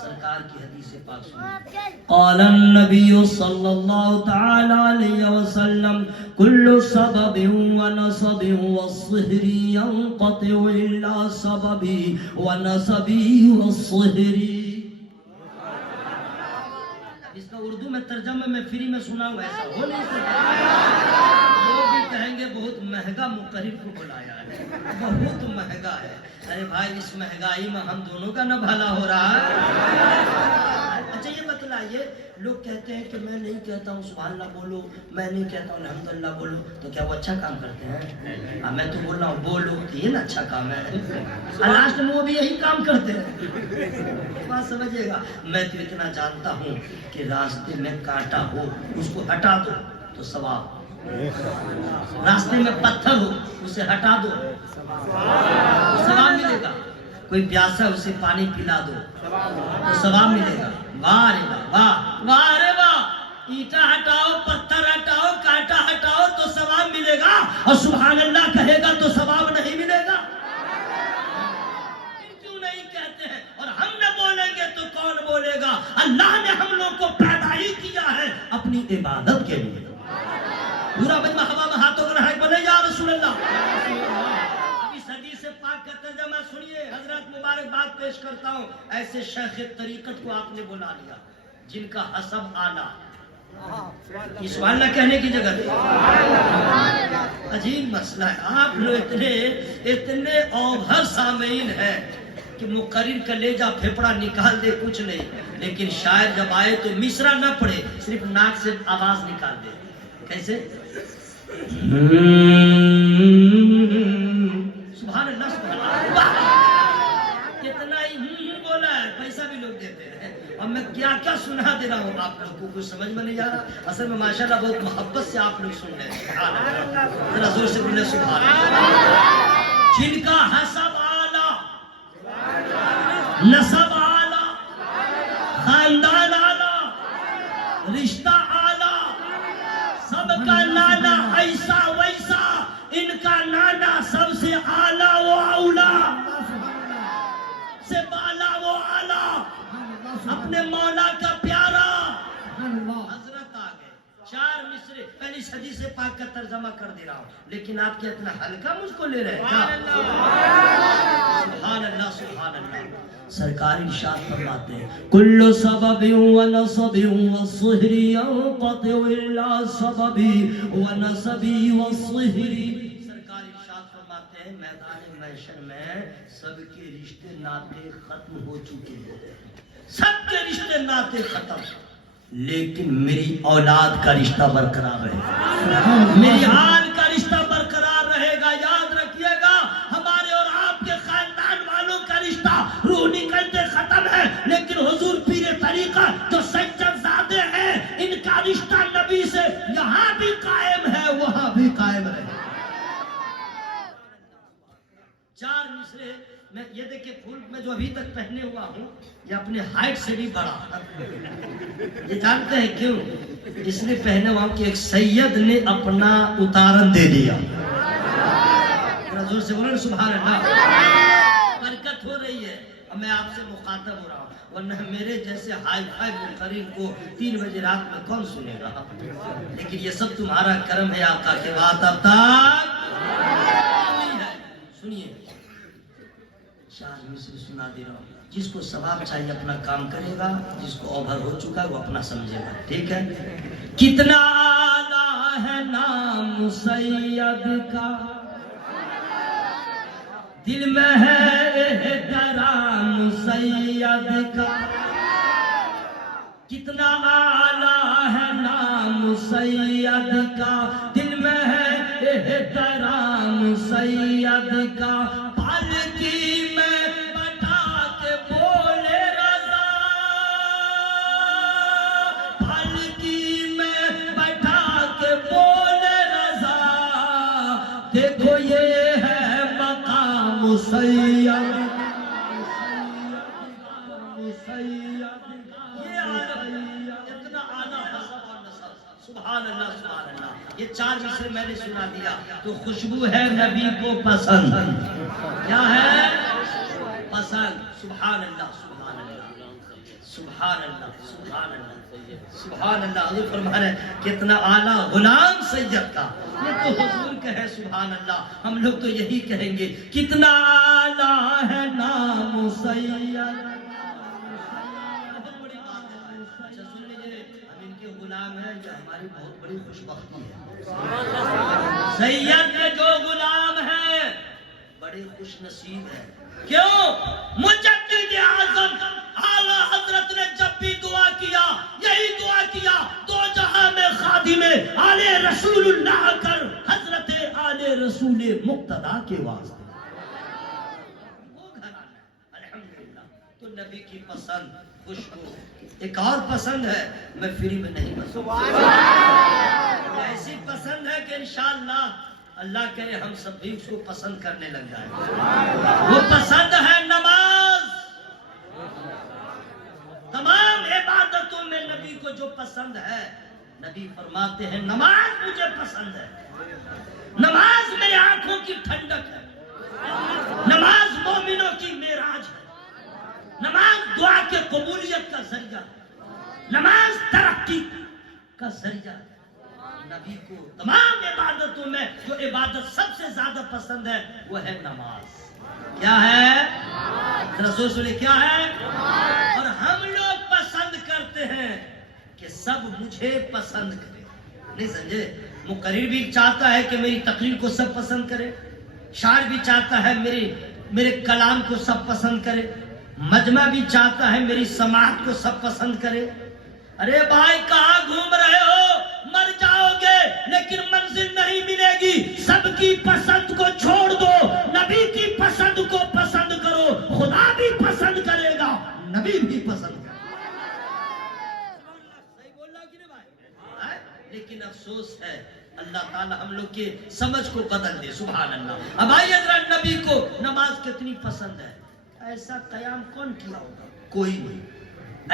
سرکار کی حدیث پاک سنیں. قال النبی صلی اللہ تعالی علیہ وسلم كل سبب ونسب والصهر ينقطع الا سببي ونسبي والصهر. اس کا اردو میں ترجمہ میں فری میں سنا ہوں, ایسا ہو نہیں سکتا. لوگ بھی کہیں گے بہت مہنگا مقرر کو بلایا ہے, بہت مہنگا ہے. ارے بھائی اس مہنگائی میں ہم دونوں کا نہ بھلا ہو رہا ہے. اچھا یہ بتلائیے, لوگ کہتے ہیں کہ میں نہیں کہتا ہوں سبحان اللہ بولو, میں نہیں کہتا ہوں الحمدللہ بولو, تو کیا وہ اچھا کام کرتے ہیں؟ میں تو بول رہا ہوں بولو, یہ نا اچھا کام ہے. لاسٹ میں وہ بھی یہی کام کرتے ہیں. بات سمجھیے گا. میں تو اتنا جانتا ہوں کہ راستے میں کانٹا ہو اس کو ہٹا دو تو ثواب, راستے میں پتھر ہو اسے ہٹا دو تو ثواب ملے گا. کوئی پیاسا اسے پانی پلا دو تو ثواب ملے گا. واہ رے واہ, واہ رے واہ. اینٹا ہٹاؤ, پتھر ہٹاؤ, کانٹا ہٹاؤ تو ثواب ملے گا, اور سبحان اللہ کہے گا تو ثواب نہیں ملے گا. کیوں نہیں کہتے ہیں؟ اور ہم نہ بولیں گے تو کون بولے گا؟ اللہ نے ہم لوگ کو پیدا ہی کیا ہے اپنی عبادت کے لیے. پورا مجمع ہوا میں ہاتھوں کو رہا بولے یا رسول اللہ. اب اس حدیث پاک کا ترجمہ سنیے. حضرت مبارکباد پیش کرتا ہوں ایسے شیخ طریقت کو آپ نے بلا لیا جن کا حسب اعلیٰ. یہ سبحان اللہ کہنے کی جگہ تھی. عجیب مسئلہ ہے. آپ لوگ اتنے اوبھر سامعین ہیں کہ مقرر کا لیجا پھپڑا نکال دے کچھ نہیں, لیکن شاعر جب آئے تو مصرع نہ پڑھے, صرف ناک سے آواز نکال دے. کیسے؟ سبحان اللہ سبحان اللہ. کتنا ہی بولا ہے, پیسہ بھی لوگ دیتے ہیں. اور میں کیا کیا سنا دے رہا ہوں آپ لوگ کو, کچھ سمجھ میں نہیں جا رہا. اصل میں ماشاءاللہ بہت محبت سے آپ لوگ سن رہے ہیں. سبحان اللہ. ذرا زور سے بولے سبحان اللہ. جن کا حسب اعلیٰ, نسب اعلیٰ, خاندان اعلیٰ, رشتہ اعلیٰ, سب کا نانا ایسا ویسا، ان کا نانا سب سے اعلیٰ و اولا، سے بالا و اعلیٰ، اپنے مولا کا پیارا حضرت آ گئے. 4 مصرے پہلی حدیث پاک کا ترجمہ کر دے رہا ہوں، لیکن آپ کیا اتنا ہلکا مجھ کو لے رہے ہیں؟ سبحان اللہ سبحان اللہ. سرکار ارشاد فرماتے ہیں کل سبب ونصب والصہر ينقطع الا سبب ونصب والصہر. سرکار ارشاد فرماتے ہیں میدان محشر میں سب کے رشتے ناطے ختم ہو چکے ہیں، سب کے رشتے ناطے ختم، لیکن میری اولاد کا رشتہ برقرار رہے گا، میری آل کا رشتہ برقرار رہے گا. یاد رکھیے گا ہمارے اور آپ کے خاندان والوں کا رشتہ روح نکلتے ختم ہے، لیکن حضور پیر طریقہ جو سجد زادے ہیں ان کا رشتہ نبی سے یہاں بھی قائم ہے وہاں بھی قائم ہے. 4 مصرے میں یہ دیکھیں پھول میں جو ابھی تک پہنے ہوا ہوں یہ اپنے ہائٹ سے بھی بڑا. یہ جانتے ہیں کیوں؟ اس نے پہنے ہوا کہ ایک سید نے اپنا اتارن دے دیا. حضور سے بولیں سبحان اللہ. برکت ہو رہی ہے. اب میں آپ سے مخاطب ہو رہا ہوں، ورنہ میرے جیسے ہائی فائی منفرین کو 3 بجے رات میں کون سنے گا؟ لیکن یہ سب تمہارا کرم ہے آقا کے بات. اب تک سنیے 4 مصرے سنا دے رہا ہوں. جس کو ثواب چاہیے اپنا کام کرے گا، جس کو اوبھر ہو چکا ہے وہ اپنا سمجھے گا. ٹھیک ہے؟ کتنا اعلیٰ ہے نام سید کا، دل میں ہے احترام سید کا. کتنا اعلیٰ ہے نام سید کا، دل میں ہے احترام سید کا. پالکی میں بٹا کے بولے رضا، پالکی میں بٹا کے بولے رضا، دیکھو یہ ہے مقام سید. سبحان اللہ سبحان اللہ. یہ 4 مصرے میں نے سنا دیا تو خوشبو ہے نبی کو پسند. کیا ہے؟ پسند. سبحان اللہ سبحان اللہ سبحان اللہ سبحان اللہ سبحان اللہ. حضور فرما رہے ہیں کتنا اعلیٰ غلام سید کا. یہ تو حضور کہے سبحان اللہ، ہم لوگ تو یہی کہیں گے کتنا اعلیٰ ہے نام سید. غلام ہے یہ ہماری بہت بڑی خوش بختی ہے. سید کے جو غلام ہیں بڑے خوش نصیب ہیں. کیوں؟ مجدد اعظم اعلیٰ حضرت نے جب بھی دعا کیا یہی دعا کیا، 2 جہاں میں خادم آل رسول اللہ کر حضرت آل رسول مقتدا کے واسطے. وہ گھرانا الحمدللہ. تو نبی کی پسند خوشبو. ایک اور پسند ہے میں فری میں نہیں بسوں، ایسی پسند ہے کہ انشاءاللہ اللہ کرے ہم سب بھی اس کو پسند کرنے لگ جائیں. وہ پسند ہے نماز. تمام عبادتوں میں نبی کو جو پسند ہے، نبی فرماتے ہیں نماز مجھے پسند ہے. نماز میری آنکھوں کی ٹھنڈک ہے، نماز مومنوں کی معراج ہے، نماز دعا کے قبولیت کا ذریعہ، نماز ترقی کا ذریعہ. نبی کو تمام عبادتوں میں جو عبادت سب سے زیادہ پسند ہے وہ ہے نماز. کیا ہے؟ رسول صلی کیا ہے؟ اور ہم لوگ پسند کرتے ہیں کہ سب مجھے پسند کرے. نہیں سمجھے؟ مقرر بھی چاہتا ہے کہ میری تقریر کو سب پسند کرے، شاعر بھی چاہتا ہے میرے کلام کو سب پسند کرے، مجمع بھی چاہتا ہے میری سماعت کو سب پسند کرے. ارے بھائی کہاں گھوم رہے ہو؟ مر جاؤ گے لیکن منزل نہیں ملے گی. سب کی پسند کو چھوڑ دو، نبی کی پسند کو پسند کرو. خدا بھی پسند کرے گا، نبی بھی پسند کرے گا. صحیح بول رہا کہ نہیں بھائی؟ لیکن افسوس ہے اللہ تعالیٰ ہم لوگ کے سمجھ کو بدل دے. سبحان اللہ. اب آئیے ذرا نبی کو نماز کتنی پسند ہے. ایسا قیام کون کیا ہوگا؟ کوئی نہیں.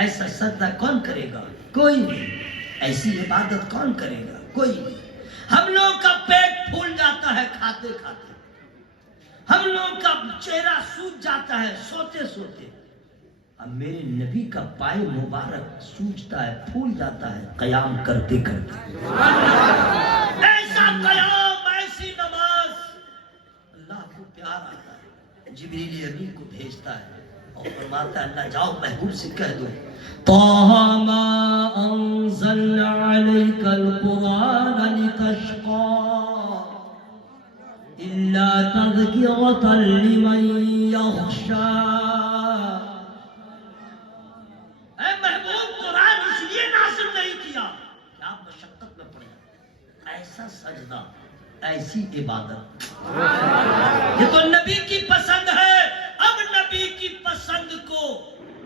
ایسا سجدہ کون کرے گا؟ کوئی نہیں. ایسی عبادت کون کرے گا؟ کوئی نہیں. کھاتے کھاتے ہم لوگوں کا چہرہ سوج جاتا ہے سوتے سوتے. اب میرے نبی کا پائے مبارک سوجتا ہے پھول جاتا ہے قیام کرتے کرتے. ایسا قیام ایسی نماز اللہ کو پیار آتا ہے. جبریل امین کو بھیجتا ہے اور فرماتا ہے اللہ جاؤ محبوب سے کہہ دو طه ما انزلنا عليك القرآن لتشقى الا تذكرة لمن يخشى. اے محبوب قرآن اس لیے نازل نہیں کیا کہ آپ مشقت میں پڑے. ایسا سجدہ ایسی عبادت یہ تو نبی کی پسند ہے. اب نبی کی پسند کو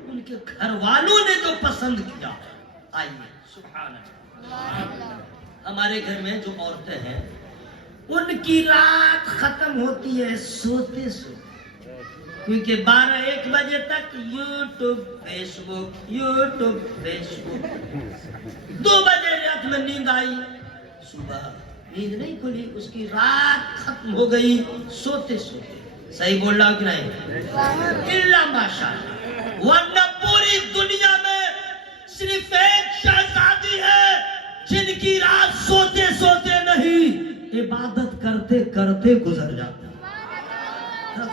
ان کے گھر والوں نے جو پسند کیا. آئیے سبحان اللہ. ہمارے گھر میں جو عورتیں ہیں ان کی رات ختم ہوتی ہے سوتے سوتے کیونکہ 12-1 بجے تک یوٹیوب فیس بک یوٹیوب فیس بک. 2 بجے رات میں نیند آئی صبح نیند نہیں کھلی اس کی رات ختم ہو گئی سوتے سوتے. صحیح بول رہا کہ نہیں؟ اللہ ماشاءاللہ. ورنہ پوری دنیا میں صرف ایک شہزادی ہے جن کی رات سوتے سوتے نہیں عبادت کرتے کرتے گزر جاتے.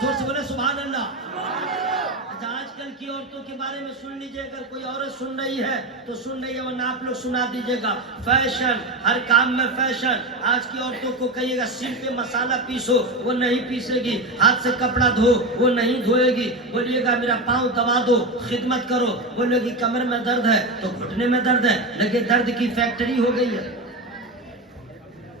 زور سے بولے سبحان اللہ. اچھا آج کل کی عورتوں کے بارے میں سن لیجئے. اگر کوئی عورت سن رہی ہے تو سن رہی ہے ورنہ آپ لوگ سنا دیجئے گا. فیشن ہر کام میں فیشن. آج کی عورتوں کو کہیے گا سر پہ مسالہ پیسو وہ نہیں پیسے گی. ہاتھ سے کپڑا دھو وہ نہیں دھوئے گی. بولیے گا میرا پاؤں دبا دو خدمت کرو بولے گی کمر میں درد ہے تو گھٹنے میں درد ہے. لیکن درد کی فیکٹری ہو گئی ہے.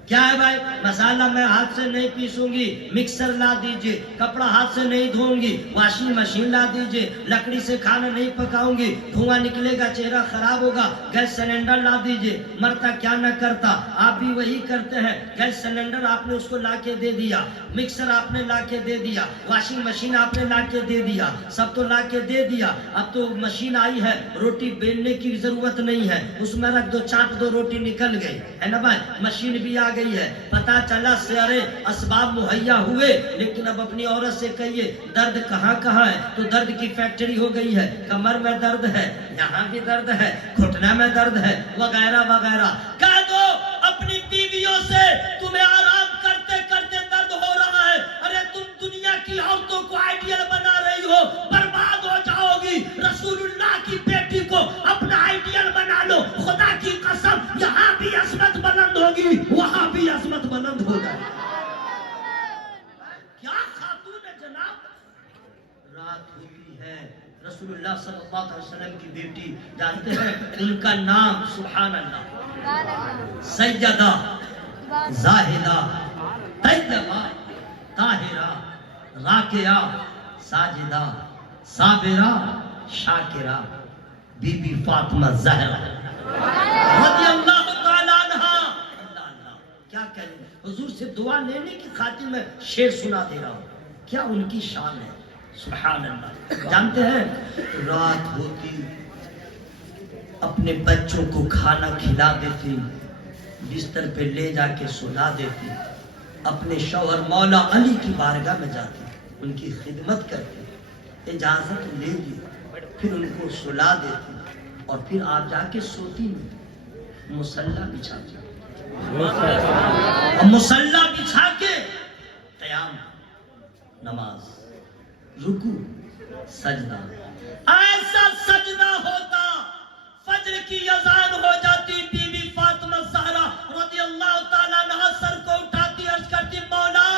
کیا ہے بھائی مسالہ میں ہاتھ سے نہیں پیسوں گی مکسر لا دیجئے. کپڑا ہاتھ سے نہیں دھوؤں گی واشنگ مشین لا دیجئے. لکڑی سے کھانا نہیں پکاؤں گی دھواں نکلے گا چہرہ خراب ہوگا. گیس سلنڈر لا دیجئے. مرتا کیا نہ کرتا آپ بھی وہی کرتے ہیں. گیس سلنڈر آپ نے اس کو لا کے دے دیا. مکسر آپ نے لا کے دے دیا. واشنگ مشین آپ نے لا کے دے دیا. سب تو لا کے دے دیا. اب تو مشین آئی ہے روٹی بیلنے کی ضرورت نہیں ہے. اس میں رکھ دو چاٹ دو روٹی نکل گئی ہے نا بھائی. مشین بھی آ گئی ہے. پتا چلا سارے اسباب مہیا ہوئے لیکن اب اپنی عورت سے کہیے درد کہاں کہاں ہے تو درد کی فیکٹری ہو گئی ہے. کمر میں درد ہے یہاں بھی درد ہے گھٹنا میں درد ہے وغیرہ وغیرہ. کہہ دو اپنی بیویوں سے تمہیں آرام کرتے کرتے درد ہو رہا ہے. ارے تم دنیا کی عورتوں کو آئیڈیل بنا رہی ہو برباد ہو جاؤ گی. رسول اللہ کی بیٹی کو اپنا آئیڈیل بنا لو. خدا کی قسم یہاں بھی عظمت بلند ہوگی وہاں بھی عظمت بلند ہو جائے. کیا خاتون ہے جناب. رات ہوتی ہے رسول اللہ صلی اللہ علیہ وسلم کی بیٹی جانتے ہیں ان کا نام سبحان اللہ سیدہ زاہدہ طیبہ طاہرہ راکعہ ساجدہ صابرہ شاکرہ بی بی فاطمہ زہرا رضی اللہ تعالیٰ عنہ. کیا کہیں حضور سے دعا لینے کی خاطر میں شعر سنا دے رہا ہوں. کیا ان کی شان ہے سبحان اللہ. جانتے ہیں رات ہوتی اپنے بچوں کو کھانا کھلا دیتی بستر پہ لے جا کے سلا دیتی. اپنے شوہر مولا علی کی بارگاہ میں جاتی ان کی خدمت کرتی اجازت لے لی پھر ان کو سلا دیتی اور پھر آپ جا کے سوتی نہیں. مصلی بچھاتی مصلی بچھا کے قیام نماز رکوع سجدہ. ایسا سجدہ ہوتا فجر کی اذان ہو جاتی. بی بی فاطمہ زہرا رضی اللہ تعالیٰ عنہ سر کو اٹھاتی عرض کرتی مولا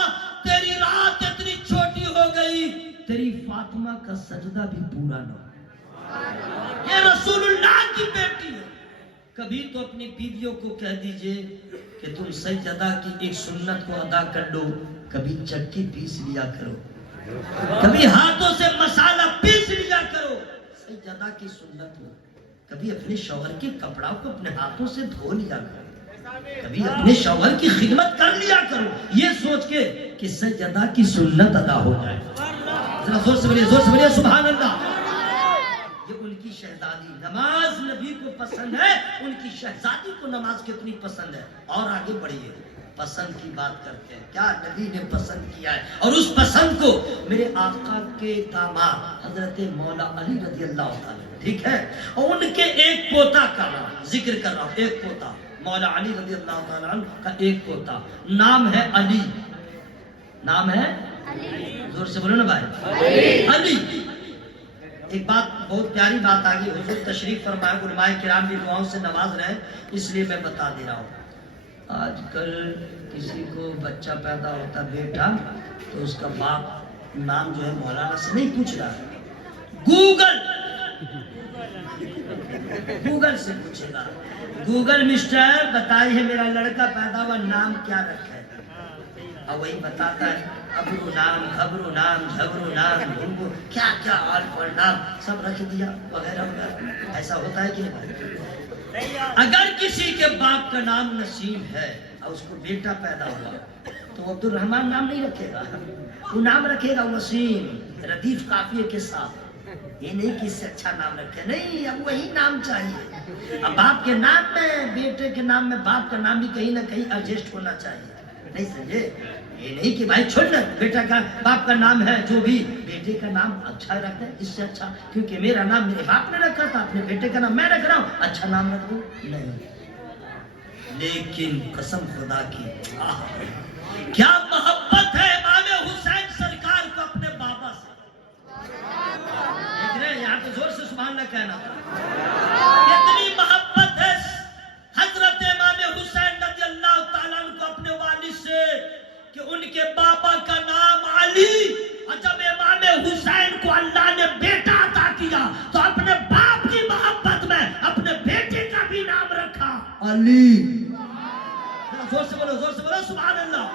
تیری رات اتنی چھوٹی ہو گئی تیری فاطمہ کا سجدہ بھی پورا نہ ہو. یہ رسول اللہ کی بیٹی ہے. کبھی تو اپنی بیویوں کو کہہ دیجئے کہ تم سجدہ کی ایک سنت کو ادا کر لو. کبھی چٹی پیس لیا کرو کبھی ہاتھوں سے مسالہ پیس لیا کرو. سجدہ کی سنت ہو. کبھی اپنے شوہر کے کپڑا کو اپنے ہاتھوں سے دھو لیا کرو. کبھی اپنے شوہر کی خدمت کر لیا کرو یہ سوچ کے کہ سجدہ کی سنت ادا ہو جائے. ذرا زور سے بولیے سبحان اللہ. یہ ان کی شہزادی نماز نبی کو پسند ہے. ان کی شہزادی کو نماز کتنی پسند ہے. اور آگے بڑھیے پسند کی بات کرتے ہیں. کیا نبی نے پسند کیا ہے, اور اس پسند کو میرے آقا کے داماد حضرت مولا علی رضی اللہ تعالیٰ, ٹھیک ہے, اور ان کے ایک پوتا کا نام ذکر کر رہا ہوں, ایک پوتا مولا علی رضی اللہ تعالیٰ عنہ کا ایک پوتا, نام ہے علی. نام ہے زور سے بولو نا بھائی, علی. ایک بات, بہت پیاری بات آگئی, حضور تشریف فرمائے, علماء کرام بھی دعاؤں سے نواز رہے, اس لیے میں بتا دے رہا ہوں. آج کل کسی کو بچہ پیدا ہوتا بیٹا, تو اس کا باپ نام جو ہے مولانا سے نہیں پوچھ رہا, گوگل سے پوچھے گا. گوگل مسٹر بتائیے میرا لڑکا پیدا ہوا, نام کیا رکھا ہے, اور وہی بتاتا ہے ابرو نام, گھبرو نام, جھبرو نام, گھنگو, کیا کیا آل پر نام سب رکھ دیا وغیرہ وغیرہ. ایسا ہوتا ہے کہ نہیں؟ اگر کسی کے باپ کا نام نسیم ہے اور اس کو بیٹا پیدا ہوا, تو عبد الرحمن نام نہیں رکھے گا, وہ نام رکھے گا وسیم, ردیف قافیے کے ساتھ. یہ نہیں کہ اس سے اچھا نام رکھے, نہیں, اب وہی نام چاہیے. اب باپ کے نام میں, بیٹے کے نام میں باپ کا نام بھی کہیں نہ کہیں ایڈجسٹ ہونا چاہیے, نہیں سمجھے؟ یہ نہیں کہ بھائی چھوڑ لے, بیٹا کا باپ کا نام ہے جو بھی, بیٹے کا نام اچھا رکھتے ہیں, اس سے اچھا, کیونکہ میرا نام میرے باپ نے رکھا تھا, اپنے بیٹے کا نام میں رکھ رہا ہوں, اچھا نام رکھ دوں, نہیں. لیکن قسم خدا کی, کیا محبت ہے امام حسین سرکار کو اپنے بابا سے. دیکھ رہے ہیں یہاں پہ زور سے سبحان اللہ کہنا تھا. کتنی محبت ہے حضرت امام حسین رضی اللہ تعالیٰ عنہ کو اپنے والد سے, کہ ان کے بابا کا نام علی, اور جب امام حسین کو اللہ نے بیٹا عطا کیا تو اپنے باپ کی محبت میں اپنے بیٹے کا بھی نام رکھا علی. زور سے بولو سبحان اللہ.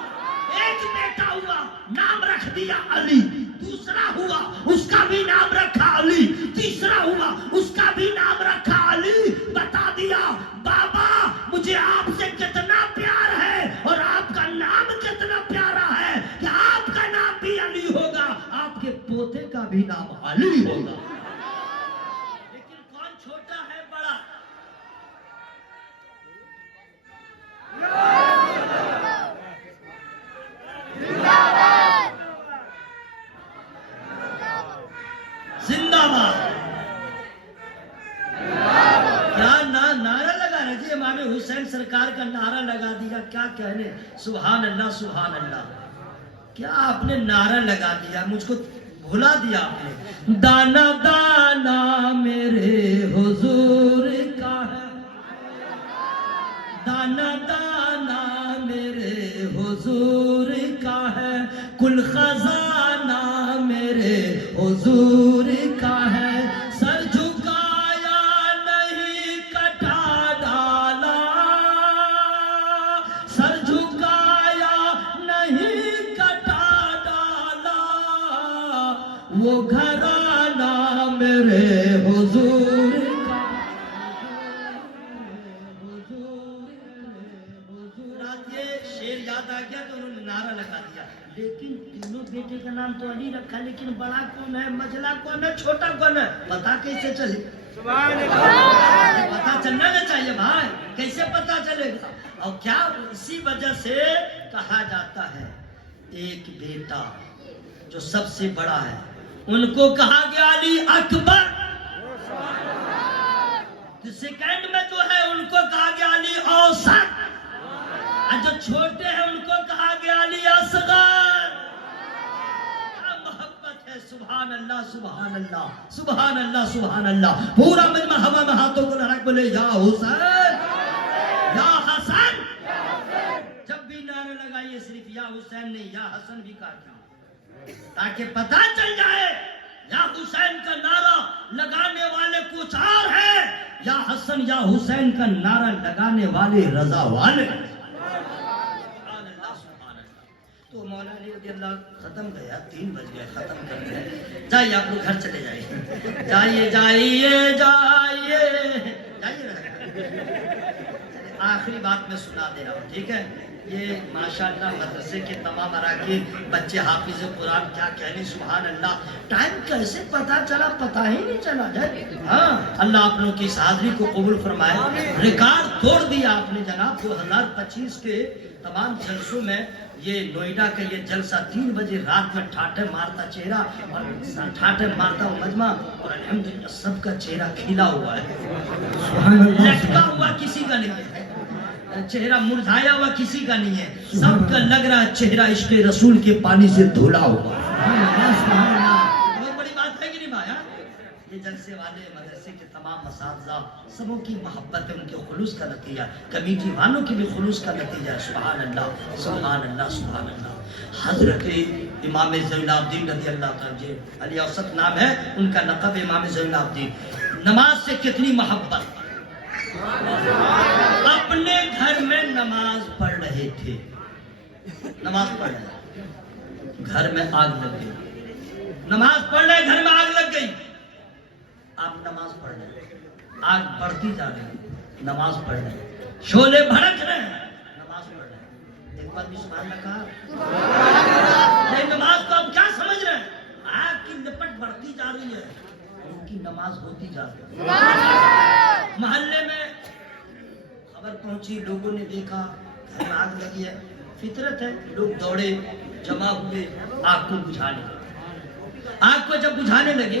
ایک بیٹا ہوا, نام رکھ دیا علی. دوسرا ہوا, اس کا بھی نام رکھا علی. تیسرا ہوا, اس کا بھی نام رکھا علی. بتا دیا بابا مجھے آپ سے کتنا پیار ہے, اور آپ کا نام کتنا پیارا ہے, کہ آپ کا نام بھی علی ہوگا, آپ کے پوتے کا بھی نام علی ہوگا. لیکن کون چھوٹا ہے بڑا؟ زندہ باد. کیا نعرہ لگا رہے جی, امام حسین سرکار کا نعرہ لگا دیا, کیا کہنے, سبحان اللہ سبحان اللہ. کیا آپ نے نعرہ لگا دیا, مجھ کو بھلا دیا آپ نے. دانا دانا میرے حضور کا ہے, دانا دانا میرے حضور کا ہے, کل خزانہ میرے حضور کا ہے, سر جھکایا نہیں کٹا ڈالا, سر جھکایا نہیں کٹا ڈالا, وہ گھرانہ میرے حضور کا. شیر یاد آ گیا تو انہوں نے نعرہ لگا دیا. لیکن تینوں بیٹے کا نام تو علی رکھا, لیکن بڑا کون ہے, مجلا کون ہے, چھوٹا کون ہے, پتا کیسے چلے؟ پتا چلنا نہ چاہیے بھائی, کیسے پتا چلے گا؟ اور کیا اسی وجہ سے کہا جاتا ہے ایک بیٹا جو سب سے بڑا ہے ان کو کہا گیا علی اکبر, سیکنڈ میں جو ہے ان کو کہا گیا علی اوسط, جو چھوٹے ہیں ان کو کہا گیا علی اصغر. کیا محبت ہے, سبحان اللہ سبحان اللہ سبحان اللہ سبحان اللہ. پورا مجمع ہوا میں ہاتھوں کو لڑک بولے یا حسین یا حسن. جب بھی نعرہ لگائیے صرف یا حسین نہیں, یا حسن بھی کہا, تاکہ پتہ چل جائے یا حسین کا نعرہ لگانے والے کچھ اور ہے, یا حسن یا حسین کا نعرہ لگانے والے رضا والے. تو مولا علی رضی اللہ ختم گیا, 3 بج گئے, ختم کرتے ہیں. جائیے آپ لوگ گھر چلے جائیے, جائیے جائیے جائیے جائیے. آخری بات میں سنا دے رہا ہوں, ٹھیک ہے. یہ ماشاءاللہ مدرسے کے تمام اراکین بچے حافظ قرآن کیا کہنے سبحان اللہ. ٹائم کیسے پتا چلا پتا ہی نہیں چلا جائے. ہاں اللہ آپ لوگوں کی اس حاضری کو قبول فرمائے. ریکارڈ توڑ دیا آپ نے جناب. 2025 کے تمام جلسوں میں یہ نوئیڈا کا یہ جلسہ 3 بجے رات میں ٹھاٹھے مارتا چہرہ اور ٹھاٹھے مارتا مجمع اور الحمدللہ سب کا چہرہ کھلا ہوا ہے. لٹکا ہوا کسی کا نہیں ہے, چہرہ مرجھایا ہوا کسی کا نہیں ہے. سب کا لگ رہا ہے چہرہ عشق رسول کے پانی سے دھولا ہوا. بہت بڑی بات ہے کہ نہیں بھائی. یہ جلسے والے مدرسے کے تمام اساتذہ سبوں کی محبت ہے, ان کے خلوص کا نتیجہ, کمیٹی والوں کی بھی خلوص کا نتیجہ ہے. سبحان اللہ سبحان اللہ سبحان اللہ. حضرت امام زین العابدین رضی اللہ تعالی علی اوسط نام ہے ان کا لقب امام زین العابدین. نماز سے کتنی محبت. اپنے گھر میں نماز پڑھ رہے تھے, نماز پڑھ رہے, گھر میں آگ لگ گئی. نماز پڑھ رہے گھر میں آگ لگ گئی. آپ نماز پڑھ رہے, آگ بڑھتی جا رہی, نماز پڑھ رہے, شعلے بھڑک رہے ہیں, نماز پڑھ رہے. ایک بار بھی سبحان اللہ کہا. یہ نماز کو آپ کیا سمجھ رہے ہیں؟ آگ کی لپٹ بڑھتی جا رہی ہے, ان کی نماز ہوتی جا رہی ہے. محلے میں خبر پہنچی, لوگوں نے دیکھا گھر میں آگ لگی ہے. فطرت ہے, لوگ دوڑے جمع ہوئے آگ کو بجھانے. آگ کو جب بجھانے لگے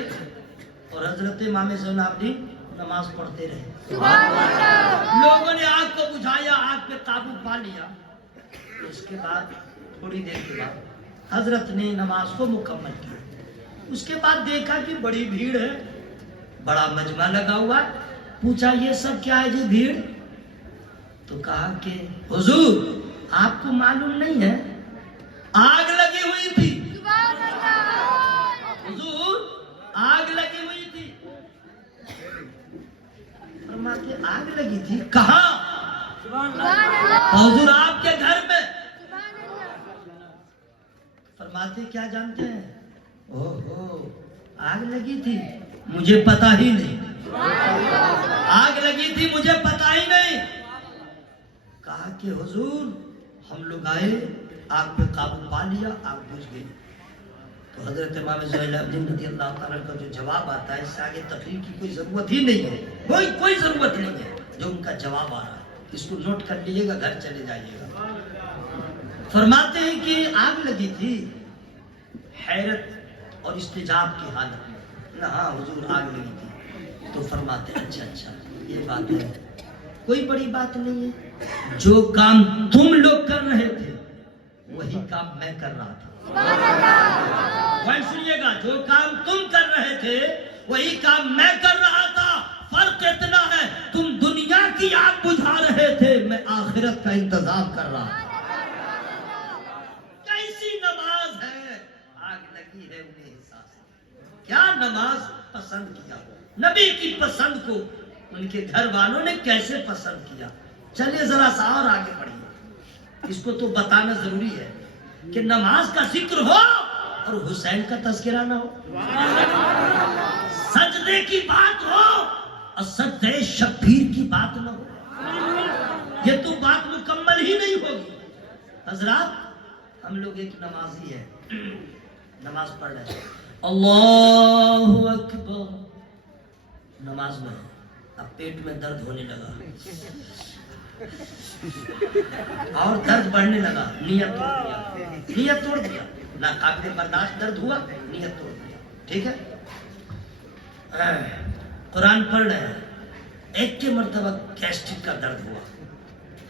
اور حضرت امام زین العابدین نماز پڑھتے رہے. لوگوں نے آگ کو بجھایا, آگ پہ قابو پا لیا. اس کے بعد تھوڑی دیر کے بعد حضرت نے نماز کو مکمل کیا. اس کے بعد دیکھا کہ بڑی بھیڑ ہے, بڑا مجمع لگا ہوا. پوچھا یہ سب کیا ہے جی بھیڑ؟ تو کہا کہ حضور آپ کو معلوم نہیں ہے آگ لگی ہوئی تھی. حضور آگ لگی ہوئی تھی. فرماتے آگ لگی تھی کہاں؟ حضور آپ کے گھر میں. فرماتے کیا جانتے ہیں؟ اوہو آگ لگی تھی مجھے پتا ہی نہیں. آگ لگی تھی مجھے پتا ہی نہیں. کہا کہ حضور ہم لوگ آئے, آگ پہ قابو پا لیا, آگ بجھ گئی. تو حضرت امام زین العابدین رضی اللہ تعالیٰ کا جو جواب آتا ہے, اس سے آگے تقریر کی کوئی ضرورت ہی نہیں ہے, کوئی ضرورت نہیں ہے. جو ان کا جواب آ رہا ہے اس کو نوٹ کر لیجیے گا, گھر چلے جائیے گا. فرماتے ہیں کہ آگ لگی تھی, حیرت اور استجاب کی حالت میں. ہاں حضور آگ لگی تھی. تو فرماتے اچھا یہ بات ہے, کوئی بڑی بات نہیں ہے. جو کام تم لوگ کر رہے تھے وہی کام میں کر رہا تھا. سنیے گا, جو کام تم کر رہے تھے وہی کام میں کر رہا تھا. فرق اتنا ہے تم دنیا کی آگ بجھا رہے تھے, میں آخرت کا انتظام کر رہا تھا. کیسی نماز ہے, آگ لگی ہے انہیں احساس. کیا نماز پسند کیا, نبی کی پسند کو ان کے گھر والوں نے کیسے پسند کیا. چلیے ذرا سا اور آگے بڑھیے. اس کو تو بتانا ضروری ہے کہ نماز کا ذکر ہو اور حسین کا تذکرہ نہ ہو, سجدے کی بات ہو اور سجدے شبیر کی بات نہ ہو. یہ تو بات مکمل ہی نہیں ہوگی. حضرات ہم لوگ ایک نمازی ہے, نماز پڑھ رہے ہیں, اللہ اکبر, نماز میں اب پیٹ میں درد ہونے لگا اور درد بڑھنے لگا. نیت توڑ دیا, ناقابل برداشت درد ہوا, نیت توڑ دیا. ٹھیک ہے, قرآن پڑھ رہے ہیں, ایک کے مرتبہ گیسٹرک کا درد ہوا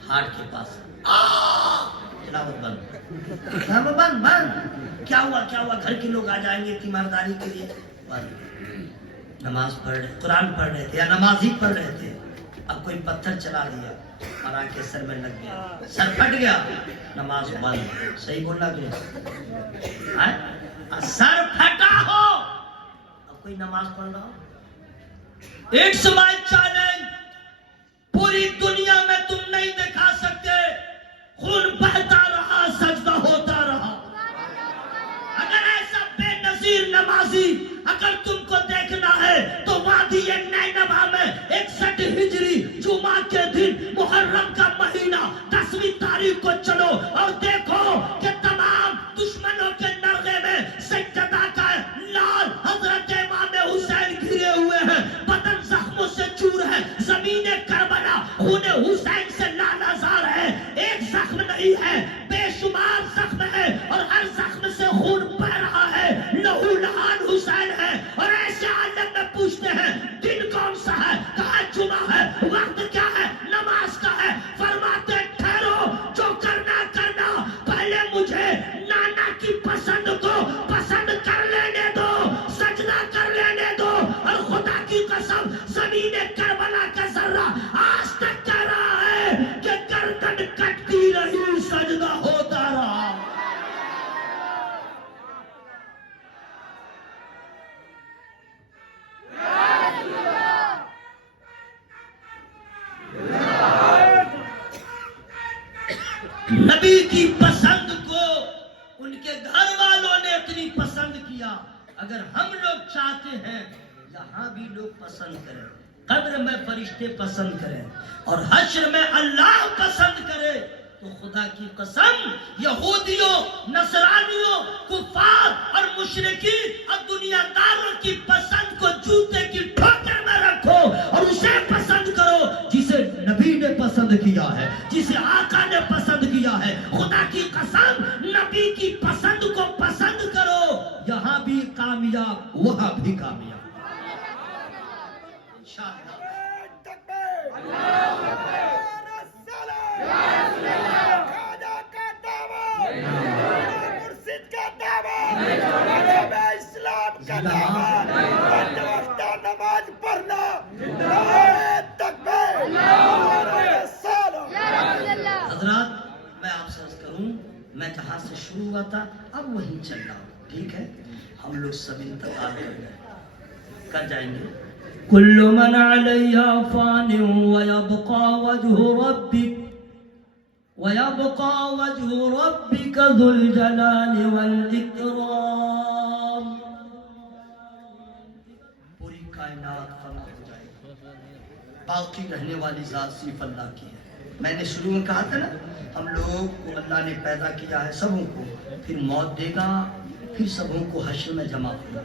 ہارٹ کے پاس. تلاوت بند. کیا ہوا گھر کے لوگ آ جائیں گے تیمارداری کے لیے. نماز پڑھ رہے, قرآن پڑھ رہے تھے یا نماز ہی پڑھ رہے تھے, اب کوئی پتھر چلا دیا اور آ کے سر میں لگ گیا, سر پھٹ گیا, نماز بند. صحیح بولنا کہ سر پھٹا ہو اب کوئی نماز پڑھ رہا ہو. اٹس مائی چیلنج, پوری دنیا میں تم نہیں دکھا سکتے خون بہتا رہا سجدہ ہوتا رہا. اگر ایسا بے نظیر نمازی اگر تم کو دیکھنا ہے تو وادی نینوا میں 61 ہجری جمعہ کے دن محرم کا مہینہ 10ویں تاریخ کو چلو, بے شمار زخم ہے اور ہر زخم سے خون بہ رہا ہے، لہو لہان حسین ہے، اور ایسے عالم میں پوچھتے ہیں دن کون سا ہے، کہاں جمعہ ہے، وقت کیا ہے، نماز کا ہے، فرماتے ٹھہرو، جو کرنا پہلے مجھے نانا کی پسند کو پسند کر لینے دو، سجدہ کر لینے دو، اور خدا کی قسم زمین کربلا کا ذرہ آج تک کہہ رہا ہے کہ گردن کٹتی رہی سجدہ ہوتا رہا۔ نبی کی پسند کو ان کے گھر والوں نے اتنی پسند کیا، اگر ہم لوگ چاہتے ہیں یہاں بھی لوگ پسند کریں، قبر میں فرشتے پسند کریں اور حشر میں اللہ پسند کرے، تو خدا کی قسم یہودیوں، نصرانیوں، کفار اور مشرکین اور دنیا داروں کی پسند کو جوتے کی ٹھوکر میں رکھو اور اسے پسند کرو جسے نبی نے پسند کیا ہے، جسے آقا نے پسند کیا ہے۔ خدا کی قسم نبی کی پسند کو پسند کرو، یہاں بھی کامیاب وہاں بھی کامیاب انشاءاللہ۔ نماز پڑھنا، حضرات میں آپ سے عرض کروں، میں جہاں سے شروع ہوا تھا اب وہیں چل رہا ہوں، ٹھیک ہے؟ ہم لوگ سب انتقال کر گئے، کر جائیں گے۔ کل من علیہا فان ویبقى وجہ ربک ذو الجلال والاکرام۔ پوری کائنات فنا ہو جائے گی، باقی رہنے والی ذات صرف اللہ کی ہے۔ میں نے شروع میں کہا تھا نا، ہم لوگ کو اللہ نے پیدا کیا ہے سبوں کو، پھر موت دے گا، پھر سبوں کو حشر میں جمع ہوگا،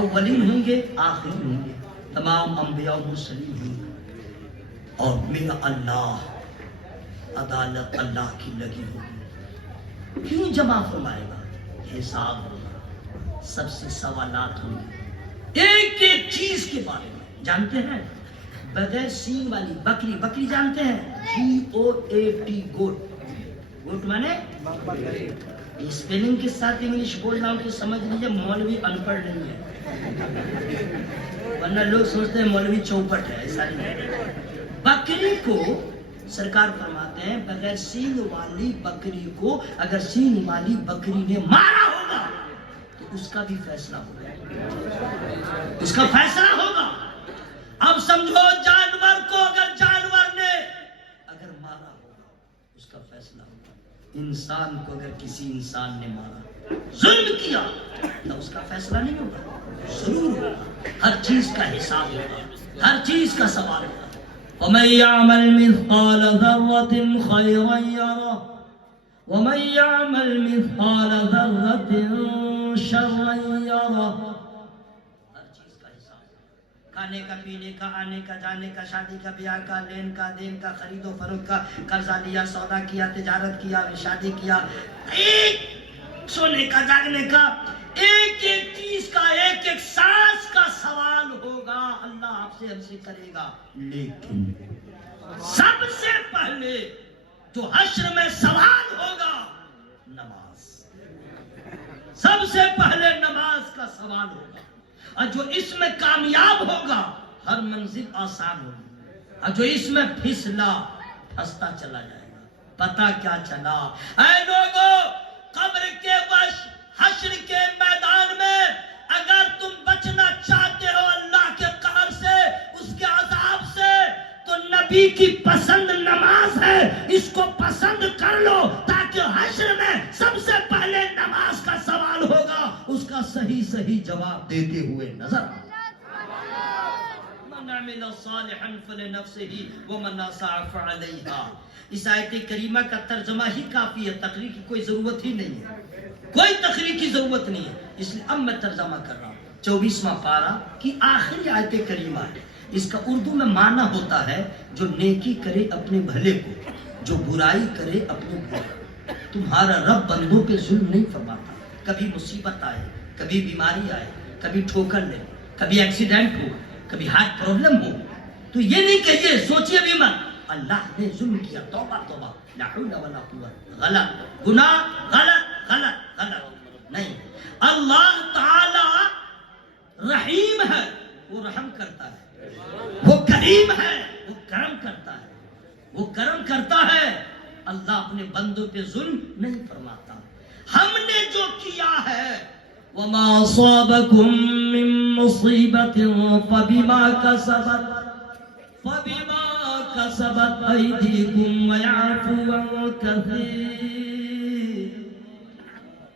اولین ہوں گے آخرین ہوں گے، تمام انبیاء و مرسلین ہوں گے، اور میرا اللہ عدالت اللہ کی لگی ہوگی۔ کیوں جمع فرمائے گا؟ حساب ہوگا، سب سے سوالات ہوں گے ایک ایک چیز کے بارے میں۔ جانتے ہیں بغیر سین والی بکری، بکری جانتے ہیں؟ GOAT، گوٹ، گوٹ مانے اسپیلنگ کے ساتھ انگلش بول رہا ہوں کہ سمجھ لیجیے مولوی ان پڑھ نہیں ہے، ورنہ لوگ سوچتے ہیں مولوی چوپٹ ہے، ایسا نہیں۔ بکری کو سرکار فرماتے ہیں بغیر سینگ والی بکری کو اگر سینگ والی بکری نے مارا ہوگا تو اس کا بھی فیصلہ ہوگا، اس کا فیصلہ ہوگا۔ اب سمجھو جانور کو اگر جانور نے اگر مارا ہوگا اس کا فیصلہ ہوگا، انسان کو اگر کسی انسان نے مارا، ظلم کیا، تو اس کا فیصلہ نہیں ہوگا، ضرور ہوگا۔ ہر چیز کا حساب ہوگا، ہر چیز کا سوال ہوگا۔ وَمَن يَعْمَلْ مِثْقَالَ ذَرَّةٍ خَيْرًا يَرَهُ وَمَن يَعْمَلْ مِثْقَالَ ذَرَّةٍ شَرًّا يَرَهُ۔ ہر چیز کا حساب، کھانے کا، پینے کا، آنے کا، جانے کا، شادی کا، بیاہ کا، لین کا، دین کا، خرید و فروخت کا، قرضہ لیا، سودا کیا، تجارت کیا، شادی کیا، ایک سونے کا، جاگنے کا، ایک ایک چیز کا، ایک ایک سانس کا سوال ہوگا، اللہ آپ سے ہم سے کرے گا۔ لیکن سب سے پہلے جو حشر میں سوال ہوگا نماز، سب سے پہلے نماز کا سوال ہوگا، اور جو اس میں کامیاب ہوگا ہر منزل آسان ہوگی، اور جو اس میں پھسلا پھنستا چلا جائے گا۔ پتہ کیا چلا؟ اے لوگوں، قبر کے وش، حشر کے میدان میں اگر تم بچنا چاہتے ہو اللہ کے قہر سے، اس کے عذاب سے، تو نبی کی پسند نماز ہے، اس کو پسند کر لو تاکہ حشر میں سب سے پہلے نماز کا سوال ہوگا، اس کا صحیح صحیح جواب دیتے ہوئے نظر آئے۔ من عمل صالحا فلنفسه ومن اساء فعليها۔ اس آیت کریمہ کا ترجمہ ہی کافی ہے، تقریر کی کوئی ضرورت ہی نہیں ہے، کوئی تقریر کی ضرورت نہیں ہے، اس لیے اب میں ترجمہ کر رہا ہوں۔ 24واں پارہ کی آخری آیت کریمہ ہے، اس کا اردو میں معنی ہوتا ہے جو نیکی کرے اپنے بھلے کو، جو برائی کرے اپنے برے کو۔ تمہارا رب بندوں پہ ظلم نہیں فرماتا. کبھی مصیبت آئے, کبھی بیماری آئے, کبھی ٹھوکر لے, کبھی ایکسیڈنٹ ہو, کبھی ہارٹ پرابلم ہو, تو یہ نہیں کہیے, سوچیے بھی مت اللہ نے ظلم کیا. توبہ توبہ, لا حول ولا قوت, غلط گناہ, غلط غلط غلط نہیں. اللہ تعالی رحیم ہے, وہ رحم کرتا ہے. وہ کریم ہے, وہ کرم کرتا ہے. وہ کرم کرتا ہے. اللہ اپنے بندوں پہ ظلم نہیں فرماتا. ہم نے جو کیا ہے, وما اصابکم من مصیبت فبما کسبت ایدیکم ویعفو عن کثیر.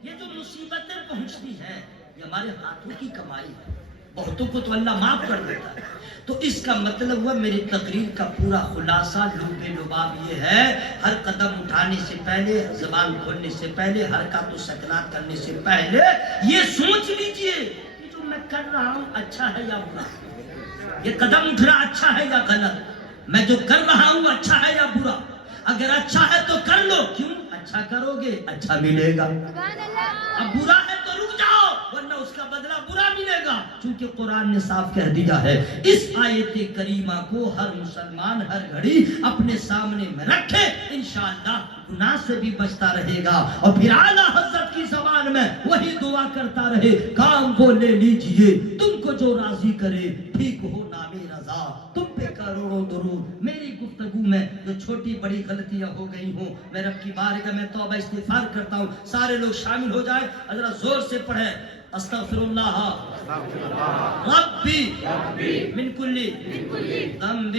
یہ جو مصیبتیں پہنچتی ہیں یہ ہمارے ہاتھوں کی کمائی ہے. بہتوں کو تو اللہ معاف کر دیتا ہے. تو اس کا مطلب ہوا میری تقریر کا پورا خلاصہ لب لباب یہ ہے, ہر قدم اٹھانے سے پہلے, زبان کھولنے سے پہلے, حرکات و سکنات کرنے سے پہلے یہ سوچ لیجئے کہ جو میں کر رہا ہوں اچھا ہے یا برا, یہ قدم اٹھ رہا اچھا ہے یا غلط, میں جو کر رہا ہوں اچھا ہے یا برا. اگر اچھا ہے تو کر لو, کیوں اچھا کرو گے اچھا ملے گا. اب برا ہے تو رک جاؤ, ورنہ اس کا بدلہ برا ملے گا. چونکہ قرآن نے صاف کہہ دیا ہے. اس آیت کریمہ کو ہر مسلمان ہر گھڑی اپنے سامنے میں رکھے, انشاءاللہ گناہ سے بھی بچتا رہے گا. اور پھر اعلیٰ حضرت کی زبان میں وہی دعا کرتا رہے, کام وہ لے لیجئے تم کو جو راضی کرے, ٹھیک ہو نام رضا, تم پہ کروڑوں درود. میری گفتگو میں جو چھوٹی بڑی غلطیاں ہو گئی ہوں, میں رب کی بارگاہ میں توبہ استغفار کرتا ہوں. سارے لوگ شامل ہو جائیں, ذرا زور سے پڑھیں, استغفر اللہ ربی من کلی ذنب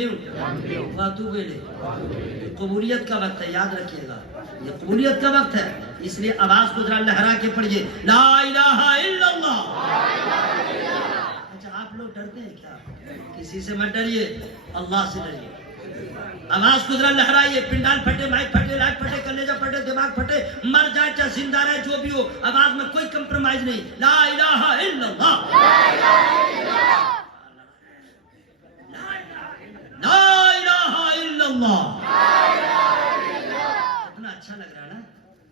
واتوب الیہ. قبولیت کا وقت ہے, یاد رکھیے گا, یہ قبولیت کا وقت ہے. اس لیے آواز کو ذرا لہرا کے پڑھیے, لا الہ الا اللہ. اچھا آپ لوگ ڈرتے ہیں کیا؟ کسی سے مت ڈریے, اللہ سے ڈریے. آواز کو ذرا لہرائیے, پنڈال پھٹے, مائک پھٹے, لائٹ پھٹے, کلیجہ پھٹے, دماغ پھٹے, مر جائے چاہے زندہ رہے, جو بھی ہو, آواز میں کوئی کمپرومائز نہیں. لا الہ الا اللہ, لا الہ الا اللہ. کتنا اچھا لگ رہا ہے نا,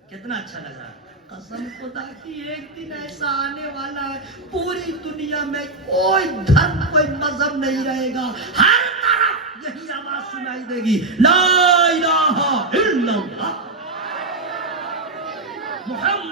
کتنا اچھا لگ رہا ہے. قسم خدا کی ایک دن ایسا آنے والا ہے, پوری دنیا میں کوئی دھرم کوئی مذہب نہیں رہے گا, ہر طرف یہی آواز سنائی دے گی, لا الہ الا اللہ محمد